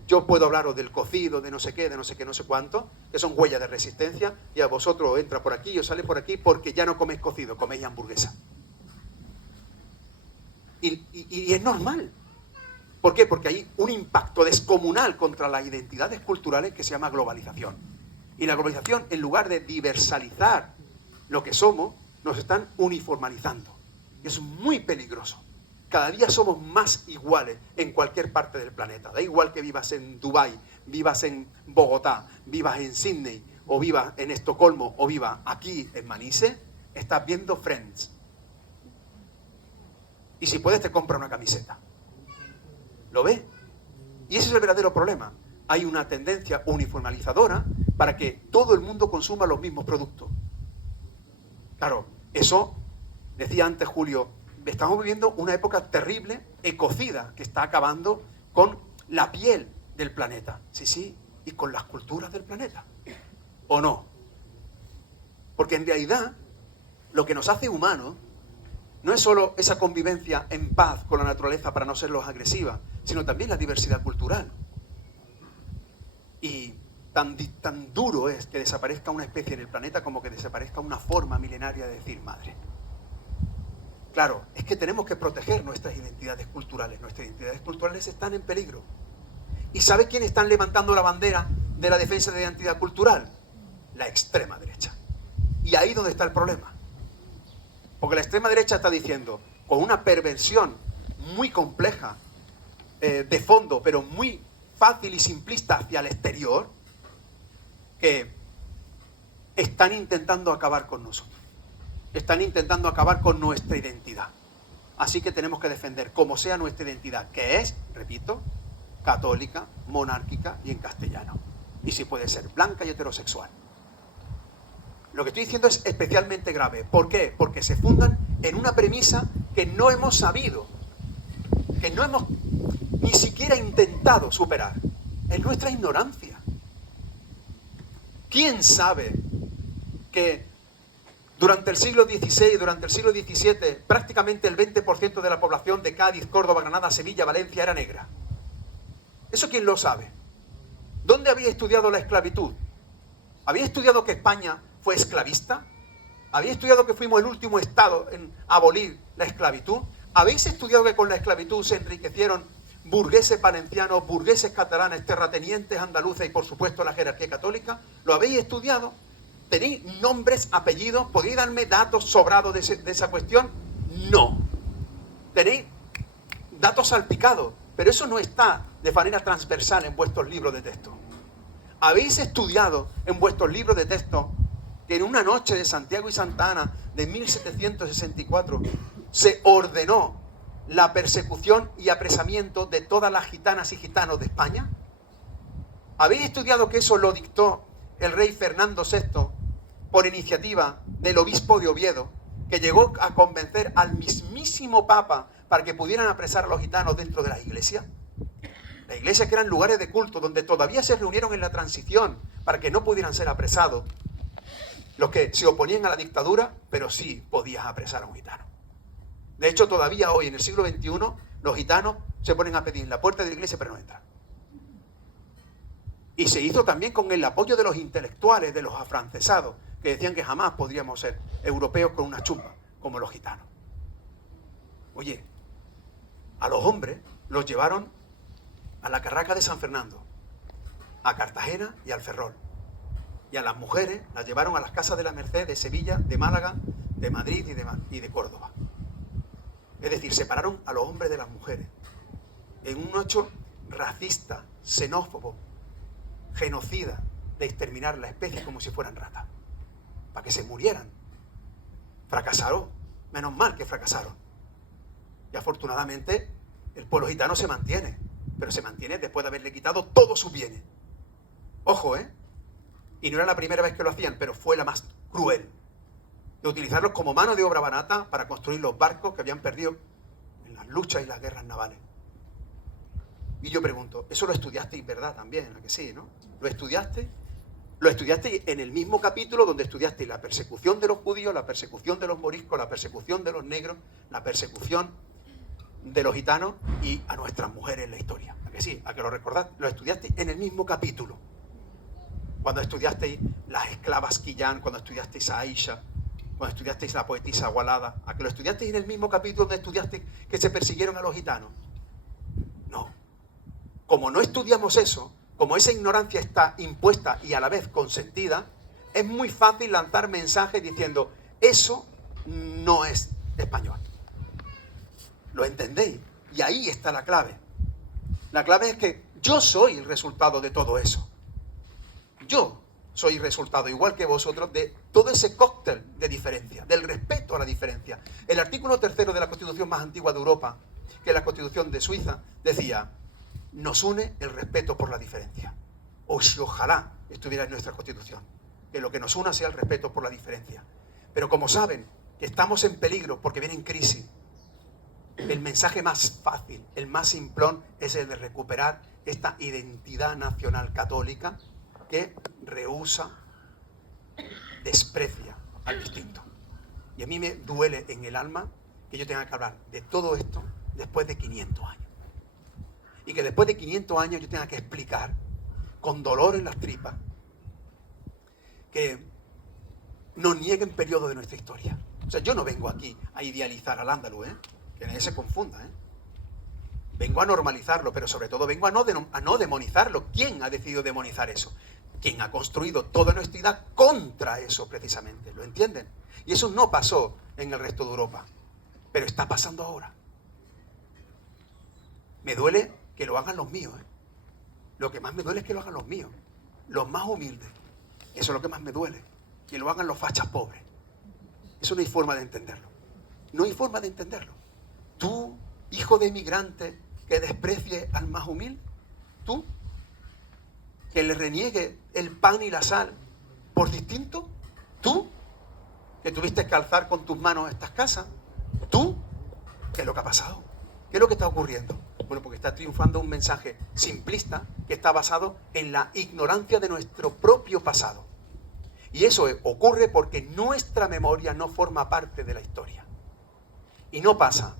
Yo puedo hablaros del cocido, de no sé qué, no sé cuánto, que son huellas de resistencia, y a vosotros os entra por aquí y os sale por aquí porque ya no coméis cocido, coméis hamburguesa. Y es normal. ¿Por qué? Porque hay un impacto descomunal contra las identidades culturales que se llama globalización. Y la globalización, en lugar de diversalizar lo que somos, nos están uniformalizando. Y es muy peligroso. Cada día somos más iguales en cualquier parte del planeta. Da igual que vivas en Dubái, vivas en Bogotá, vivas en Sydney, o vivas en Estocolmo, o vivas aquí en Manise, estás viendo Friends. Y si puedes te compra una camiseta. ¿Lo ves? Y ese es el verdadero problema. Hay una tendencia uniformalizadora para que todo el mundo consuma los mismos productos. Claro, eso Decía antes Julio, estamos viviendo una época terrible, ecocida, que está acabando con la piel del planeta. Sí, sí, y con las culturas del planeta. ¿O no? Porque en realidad, lo que nos hace humanos no es solo esa convivencia en paz con la naturaleza para no serlos agresiva, sino también la diversidad cultural. Y tan duro es que desaparezca una especie en el planeta como que desaparezca una forma milenaria de decir madre. Claro, es que tenemos que proteger nuestras identidades culturales. Nuestras identidades culturales están en peligro. ¿Y sabe quién están levantando la bandera de la defensa de la identidad cultural? La extrema derecha. Y ahí donde está el problema. Porque la extrema derecha está diciendo, con una perversión muy compleja, de fondo, pero muy fácil y simplista hacia el exterior, que están intentando acabar con nosotros. Están intentando acabar con nuestra identidad. Así que tenemos que defender como sea nuestra identidad, que es, repito, católica, monárquica y en castellano. Y si puede ser blanca y heterosexual. Lo que estoy diciendo es especialmente grave. ¿Por qué? Porque se fundan en una premisa que no hemos sabido, que no hemos ni siquiera intentado superar. Es nuestra ignorancia. ¿Quién sabe que durante el siglo XVI, durante el siglo XVII, prácticamente el 20% de la población de Cádiz, Córdoba, Granada, Sevilla, Valencia era negra? ¿Eso quién lo sabe? ¿Dónde había estudiado la esclavitud? ¿Había estudiado que España fue esclavista? ¿Había estudiado que fuimos el último estado en abolir la esclavitud? ¿Habéis estudiado que con la esclavitud se enriquecieron burgueses valencianos, burgueses catalanes, terratenientes andaluces y por supuesto la jerarquía católica? ¿Lo habéis estudiado? ¿Tenéis nombres, apellidos? ¿Podéis darme datos sobrados de esa cuestión? No. Tenéis datos salpicados, pero eso no está de manera transversal en vuestros libros de texto. ¿Habéis estudiado en vuestros libros de texto que en una noche de Santiago y Santa Ana de 1764 se ordenó la persecución y apresamiento de todas las gitanas y gitanos de España? ¿Habéis estudiado que eso lo dictó el rey Fernando VI por iniciativa del obispo de Oviedo, que llegó a convencer al mismísimo Papa para que pudieran apresar a los gitanos dentro de las iglesias? Las iglesias que eran lugares de culto donde todavía se reunieron en la transición para que no pudieran ser apresados los que se oponían a la dictadura, pero sí podías apresar a un gitano. De hecho, todavía hoy, en el siglo XXI, los gitanos se ponen a pedir en la puerta de la iglesia pero no entran. Y se hizo también con el apoyo de los intelectuales, de los afrancesados, que decían que jamás podríamos ser europeos con una chumba, como los gitanos. Oye, a los hombres los llevaron a la Carraca de San Fernando, a Cartagena y al Ferrol. Y a las mujeres las llevaron a las casas de la Merced de Sevilla, de Málaga, de Madrid y de Córdoba. Es decir, separaron a los hombres de las mujeres en un hecho racista, xenófobo, genocida, de exterminar la especie como si fueran ratas, para que se murieran. Fracasaron, menos mal que fracasaron. Y afortunadamente el pueblo gitano se mantiene, pero se mantiene después de haberle quitado todos sus bienes. Ojo, y no era la primera vez que lo hacían, pero fue la más cruel, de utilizarlos como mano de obra barata para construir los barcos que habían perdido en las luchas y las guerras navales. Y yo pregunto, ¿eso lo estudiasteis, verdad? También, ¿a que sí, no? ¿Lo estudiasteis? Lo estudiasteis en el mismo capítulo donde estudiasteis la persecución de los judíos, la persecución de los moriscos, la persecución de los negros, la persecución de los gitanos y a nuestras mujeres en la historia. ¿A que sí? ¿A que lo recordáis? Lo estudiasteis en el mismo capítulo. Cuando estudiasteis las esclavas Quillán, cuando estudiasteis a Aisha, cuando estudiasteis la poetisa Walada, ¿a que lo estudiasteis en el mismo capítulo donde estudiasteis que se persiguieron a los gitanos? No. Como no estudiamos eso, como esa ignorancia está impuesta y a la vez consentida, es muy fácil lanzar mensajes diciendo, eso no es español. ¿Lo entendéis? Y ahí está la clave. La clave es que yo soy el resultado de todo eso. Yo soy el resultado, igual que vosotros, de todo ese cóctel de diferencia, del respeto a la diferencia. El artículo 3 de la Constitución más antigua de Europa, que es la Constitución de Suiza, decía, nos une el respeto por la diferencia. Ojalá estuviera en nuestra Constitución, que lo que nos una sea el respeto por la diferencia. Pero como saben, que estamos en peligro porque vienen crisis, el mensaje más fácil, el más simplón, es el de recuperar esta identidad nacional católica que rehúsa, desprecia al distinto. Y a mí me duele en el alma que yo tenga que hablar de todo esto después de 500 años. Y que después de 500 años yo tenga que explicar, con dolor en las tripas, que nos nieguen periodos de nuestra historia. O sea, yo no vengo aquí a idealizar al andaluz, que nadie se confunda. Vengo a normalizarlo, pero sobre todo vengo a no demonizarlo. ¿Quién ha decidido demonizar eso? ¿Quién ha construido toda nuestra idea contra eso precisamente? ¿Lo entienden? Y eso no pasó en el resto de Europa, pero está pasando ahora. Me duele que lo hagan los míos. Lo que más me duele es que lo hagan los míos, los más humildes. Eso es lo que más me duele, que lo hagan los fachas pobres. Eso no hay forma de entenderlo. No hay forma de entenderlo. Tú, hijo de inmigrante, que desprecie al más humilde, tú, que le reniegue el pan y la sal por distinto, tú, que tuviste que alzar con tus manos estas casas, tú, ¿qué es lo que ha pasado? ¿Qué es lo que está ocurriendo? Bueno, porque está triunfando un mensaje simplista que está basado en la ignorancia de nuestro propio pasado. Y eso ocurre porque nuestra memoria no forma parte de la historia. Y no pasa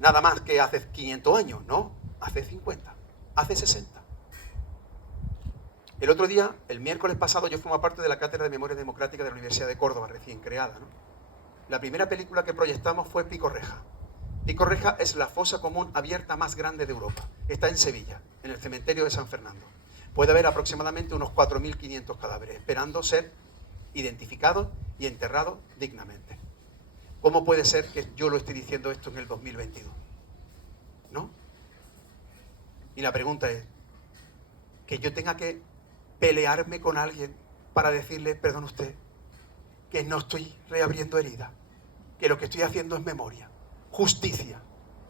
nada más que hace 500 años, ¿no? Hace 50, hace 60. El otro día, el miércoles pasado, yo formaba parte de la Cátedra de Memoria Democrática de la Universidad de Córdoba, recién creada, ¿no? La primera película que proyectamos fue Pico Reja. Pico Reja es la fosa común abierta más grande de Europa. Está en Sevilla, en el cementerio de San Fernando. Puede haber aproximadamente unos 4.500 cadáveres esperando ser identificados y enterrados dignamente. ¿Cómo puede ser que yo lo esté diciendo esto en el 2022? ¿No? Y la pregunta es, que yo tenga que pelearme con alguien para decirle, perdón usted, que no estoy reabriendo heridas, que lo que estoy haciendo es memoria, justicia,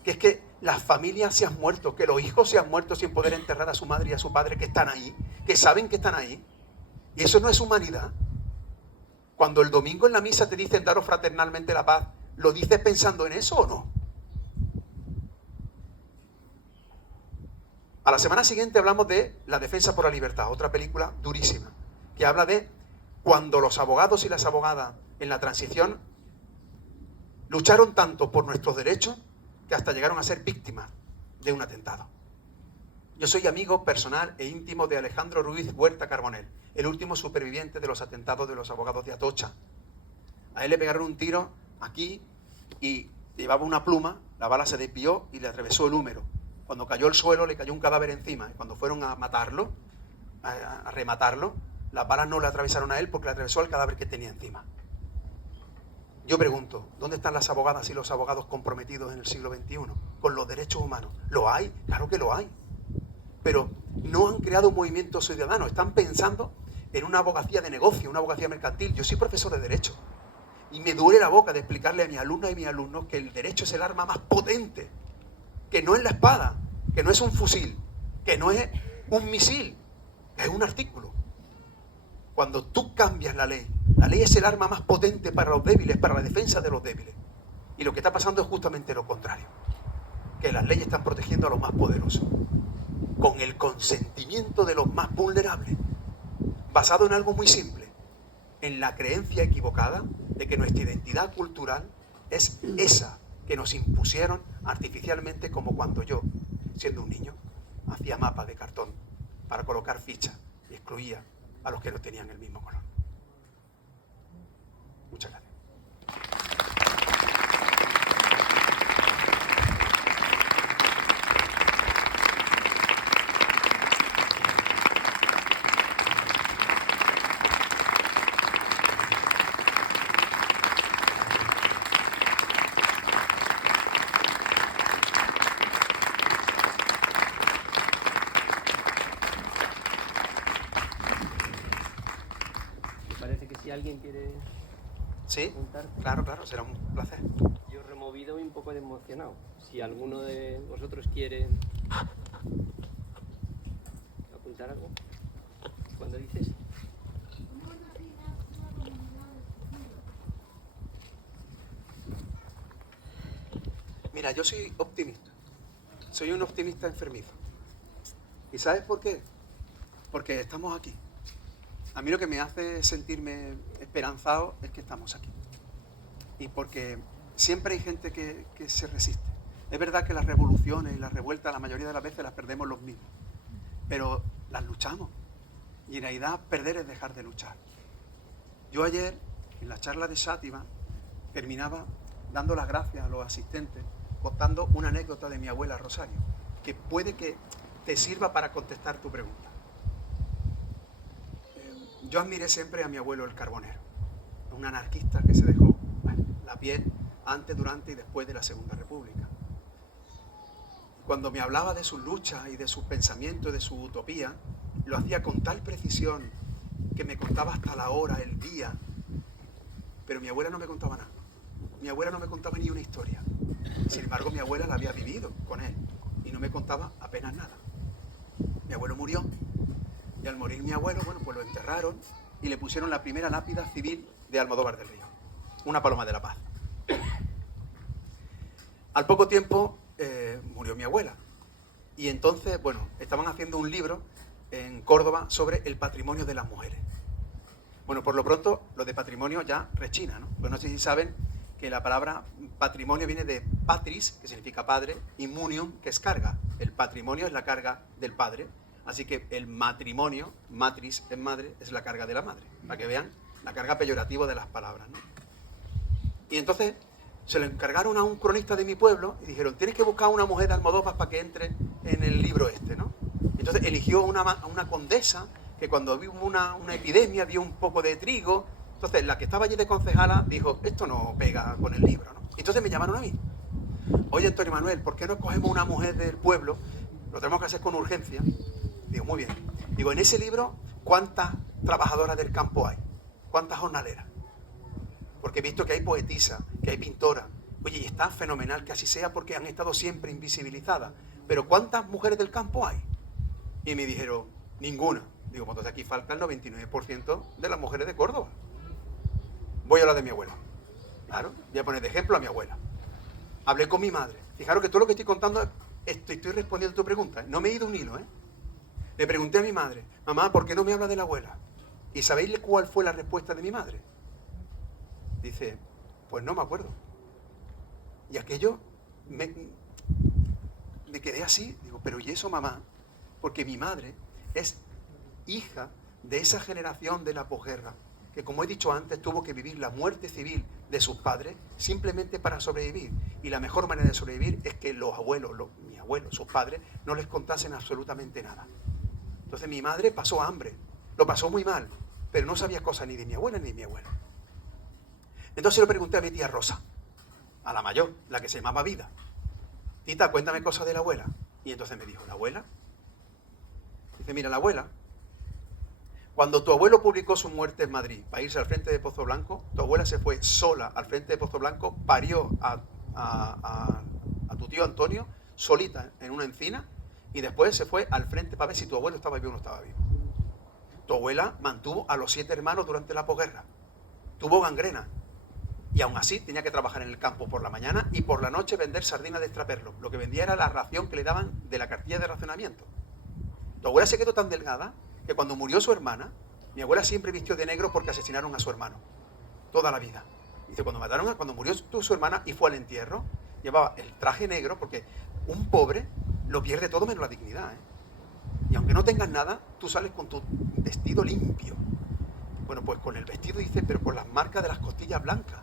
que es que las familias se han muerto, que los hijos se han muerto sin poder enterrar a su madre y a su padre que están ahí, que saben que están ahí. Y eso no es humanidad. Cuando el domingo en la misa te dicen daros fraternalmente la paz, ¿lo dices pensando en eso o no? A la semana siguiente hablamos de La defensa por la libertad, otra película durísima, que habla de cuando los abogados y las abogadas en la transición lucharon tanto por nuestros derechos que hasta llegaron a ser víctimas de un atentado. Yo soy amigo personal e íntimo de Alejandro Ruiz Huerta Carbonell, el último superviviente de los atentados de los abogados de Atocha. A él le pegaron un tiro aquí y llevaba una pluma, la bala se desvió y le atravesó el húmero. Cuando cayó al suelo le cayó un cadáver encima y cuando fueron a matarlo, a rematarlo, las balas no le atravesaron a él porque le atravesó al cadáver que tenía encima. Yo pregunto, ¿dónde están las abogadas y los abogados comprometidos en el siglo XXI con los derechos humanos? ¿Lo hay? Claro que lo hay. Pero no han creado un movimiento ciudadano, están pensando en una abogacía de negocio, una abogacía mercantil. Yo soy profesor de Derecho y me duele la boca de explicarle a mis alumnas y mis alumnos que el derecho es el arma más potente, que no es la espada, que no es un fusil, que no es un misil, que es un artículo. Cuando tú cambias la ley es el arma más potente para los débiles, para la defensa de los débiles. Y lo que está pasando es justamente lo contrario, que las leyes están protegiendo a los más poderosos, con el consentimiento de los más vulnerables, basado en algo muy simple, en la creencia equivocada de que nuestra identidad cultural es esa que nos impusieron artificialmente, como cuando yo, siendo un niño, hacía mapas de cartón para colocar fichas y excluía a los que no tenían el mismo color. Muchas gracias. Me parece que si alguien quiere ¿Sí? preguntar, Claro, será un placer. yo removido y un poco emocionado. Si alguno de vosotros quiere apuntar algo, cuando dices. Mira, yo soy optimista. Soy un optimista enfermizo. ¿Y sabes por qué? Porque estamos aquí. A mí lo que me hace sentirme esperanzado es que estamos aquí. Y porque siempre hay gente que se resiste. Es verdad que las revoluciones y las revueltas la mayoría de las veces las perdemos los mismos. Pero las luchamos. Y en realidad perder es dejar de luchar. Yo ayer, en la charla de Sátiva, terminaba dando las gracias a los asistentes, contando una anécdota de mi abuela Rosario, que puede que te sirva para contestar tu pregunta. Yo admiré siempre a mi abuelo el Carbonero, un anarquista que se dejó la piel antes, durante y después de la Segunda República. Cuando me hablaba de sus luchas y de sus pensamientos, de su utopía, lo hacía con tal precisión que me contaba hasta la hora, el día. Pero mi abuela no me contaba nada. Mi abuela no me contaba ni una historia. Sin embargo, mi abuela la había vivido con él y no me contaba apenas nada. Mi abuelo murió y al morir mi abuelo, bueno, pues lo enterraron y le pusieron la primera lápida civil de Almodóvar del Río, una paloma de la paz. Al poco tiempo murió mi abuela y entonces, bueno, estaban haciendo un libro en Córdoba sobre el patrimonio de las mujeres. Bueno, por lo pronto, lo de patrimonio ya rechina, ¿no? Pues no sé si saben que la palabra patrimonio viene de patris, que significa padre, y munium, que es carga. El patrimonio es la carga del padre, así que el matrimonio, matris en madre, es la carga de la madre, para que vean la carga peyorativa de las palabras, ¿no? Y entonces se lo encargaron a un cronista de mi pueblo y dijeron, tienes que buscar una mujer de Almodóvar para que entre en el libro este, ¿no? Entonces eligió a una condesa que cuando hubo una epidemia dio un poco de trigo. Entonces la que estaba allí de concejala dijo, esto no pega con el libro, ¿no? Entonces me llamaron a mí. Oye, Antonio Manuel, ¿por qué no escogemos una mujer del pueblo? Lo tenemos que hacer con urgencia. Digo, muy bien. Digo, en ese libro, ¿cuántas trabajadoras del campo hay? ¿Cuántas jornaleras? Porque he visto que hay poetisas, que hay pintoras. Oye, y está fenomenal que así sea porque han estado siempre invisibilizadas. Pero ¿cuántas mujeres del campo hay? Y me dijeron, ninguna. Digo, pues entonces aquí falta el 99% de las mujeres de Córdoba. Voy a hablar de mi abuela. Claro, voy a poner de ejemplo a mi abuela. Hablé con mi madre. Fijaros que todo lo que estoy contando, estoy respondiendo a tu pregunta. No me he ido un hilo, ¿eh? Le pregunté a mi madre, mamá, ¿por qué no me habla de la abuela? ¿Y sabéis cuál fue la respuesta de mi madre? Dice, pues no me acuerdo. Y aquello me quedé así. Digo, pero ¿y eso, mamá? Porque mi madre es hija de esa generación de la posguerra, que como he dicho antes, tuvo que vivir la muerte civil de sus padres simplemente para sobrevivir. Y la mejor manera de sobrevivir es que los abuelos, mis abuelos, sus padres, no les contasen absolutamente nada. Entonces mi madre pasó hambre, lo pasó muy mal, pero no sabía cosas ni de mi abuela ni de mi abuelo. Entonces le pregunté a mi tía Rosa, a la mayor, la que se llamaba Vida. Tita, cuéntame cosas de la abuela. Y entonces me dijo, ¿la abuela? Dice, mira, la abuela, cuando tu abuelo publicó su muerte en Madrid para irse al frente de Pozo Blanco, tu abuela se fue sola al frente de Pozo Blanco, parió a tu tío Antonio, solita en una encina, y después se fue al frente para ver si tu abuelo estaba vivo o no estaba vivo. Tu abuela mantuvo a los 7 hermanos durante la posguerra. Tuvo gangrena. Y aún así tenía que trabajar en el campo por la mañana y por la noche vender sardinas de extraperlo. Lo que vendía era la ración que le daban de la cartilla de racionamiento. Tu abuela se quedó tan delgada que cuando murió su hermana, mi abuela siempre vistió de negro porque asesinaron a su hermano. Toda la vida. Dice, cuando murió su hermana y fue al entierro, llevaba el traje negro porque un pobre lo pierde todo menos la dignidad, ¿eh? Y aunque no tengas nada, tú sales con tu vestido limpio. Bueno, pues con el vestido, dice, pero con las marcas de las costillas blancas.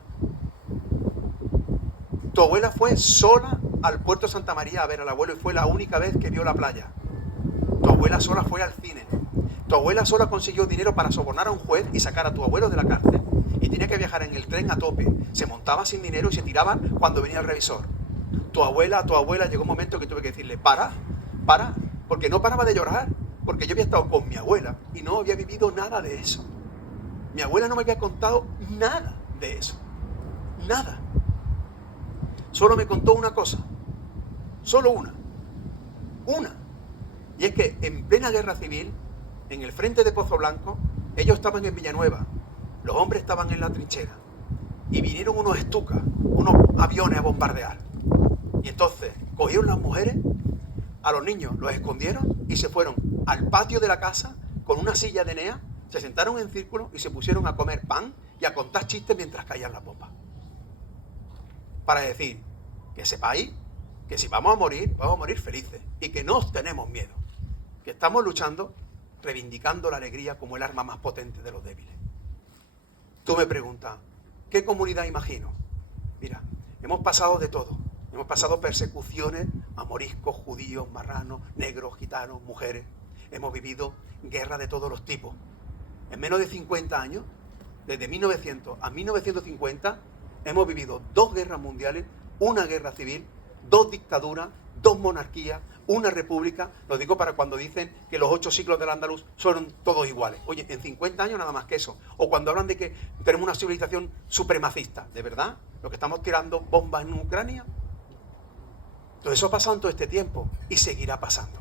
Tu abuela fue sola al puerto de Santa María a ver al abuelo y fue la única vez que vio la playa. Tu abuela sola fue al cine. Tu abuela sola consiguió dinero para sobornar a un juez y sacar a tu abuelo de la cárcel. Y tenía que viajar en el tren a tope. Se montaba sin dinero y se tiraba cuando venía el revisor. A tu abuela llegó un momento que tuve que decirle, para, porque no paraba de llorar, porque yo había estado con mi abuela y no había vivido nada de eso. Mi abuela no me había contado nada de eso. Nada. Solo me contó una cosa. Solo una. Una. Y es que en plena guerra civil, en el frente de Pozo Blanco, ellos estaban en Villanueva, los hombres estaban en la trinchera, y vinieron unos Stuka, unos aviones a bombardear. Y entonces cogieron las mujeres, a los niños los escondieron y se fueron al patio de la casa con una silla de Enea, se sentaron en círculo y se pusieron a comer pan y a contar chistes mientras caían las bombas. Para decir que sepáis que si vamos a morir felices y que no tenemos miedo, que estamos luchando, reivindicando la alegría como el arma más potente de los débiles. Tú me preguntas, ¿qué comunidad imagino? Mira, hemos pasado de todo. Hemos pasado persecuciones a moriscos, judíos, marranos, negros, gitanos, mujeres. Hemos vivido guerras de todos los tipos. En menos de 50 años, desde 1900 a 1950, hemos vivido 2 guerras mundiales, una guerra civil, 2 dictaduras, 2 monarquías, una república. Lo digo para cuando dicen que los 8 siglos del andaluz son todos iguales. Oye, en 50 años nada más que eso. O cuando hablan de que tenemos una civilización supremacista. ¿De verdad? ¿Lo que estamos tirando bombas en Ucrania? Todo eso ha pasado en todo este tiempo y seguirá pasando.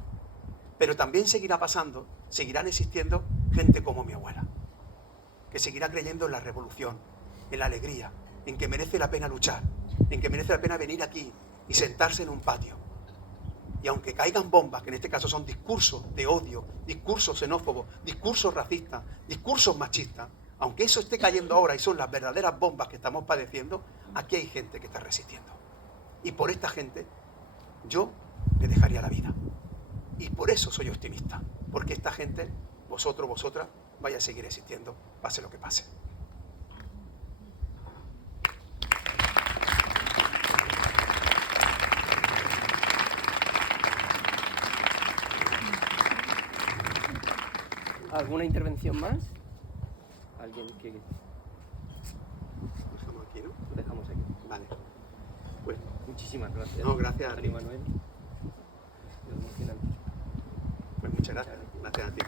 Pero también seguirá pasando, seguirán existiendo gente como mi abuela, que seguirá creyendo en la revolución, en la alegría, en que merece la pena luchar, en que merece la pena venir aquí y sentarse en un patio. Y aunque caigan bombas, que en este caso son discursos de odio, discursos xenófobos, discursos racistas, discursos machistas, aunque eso esté cayendo ahora y son las verdaderas bombas que estamos padeciendo, aquí hay gente que está resistiendo. Y por esta gente yo le dejaría la vida. Y por eso soy optimista, porque esta gente, vosotros, vosotras, vaya a seguir existiendo, pase lo que pase. ¿Alguna intervención más? ¿Alguien que...? Lo dejamos aquí, ¿no? Lo dejamos aquí. Vale. Pues, Muchísimas gracias. no, gracias a ti. Manuel. Emocionante. Pues muchas gracias. Gracias a ti.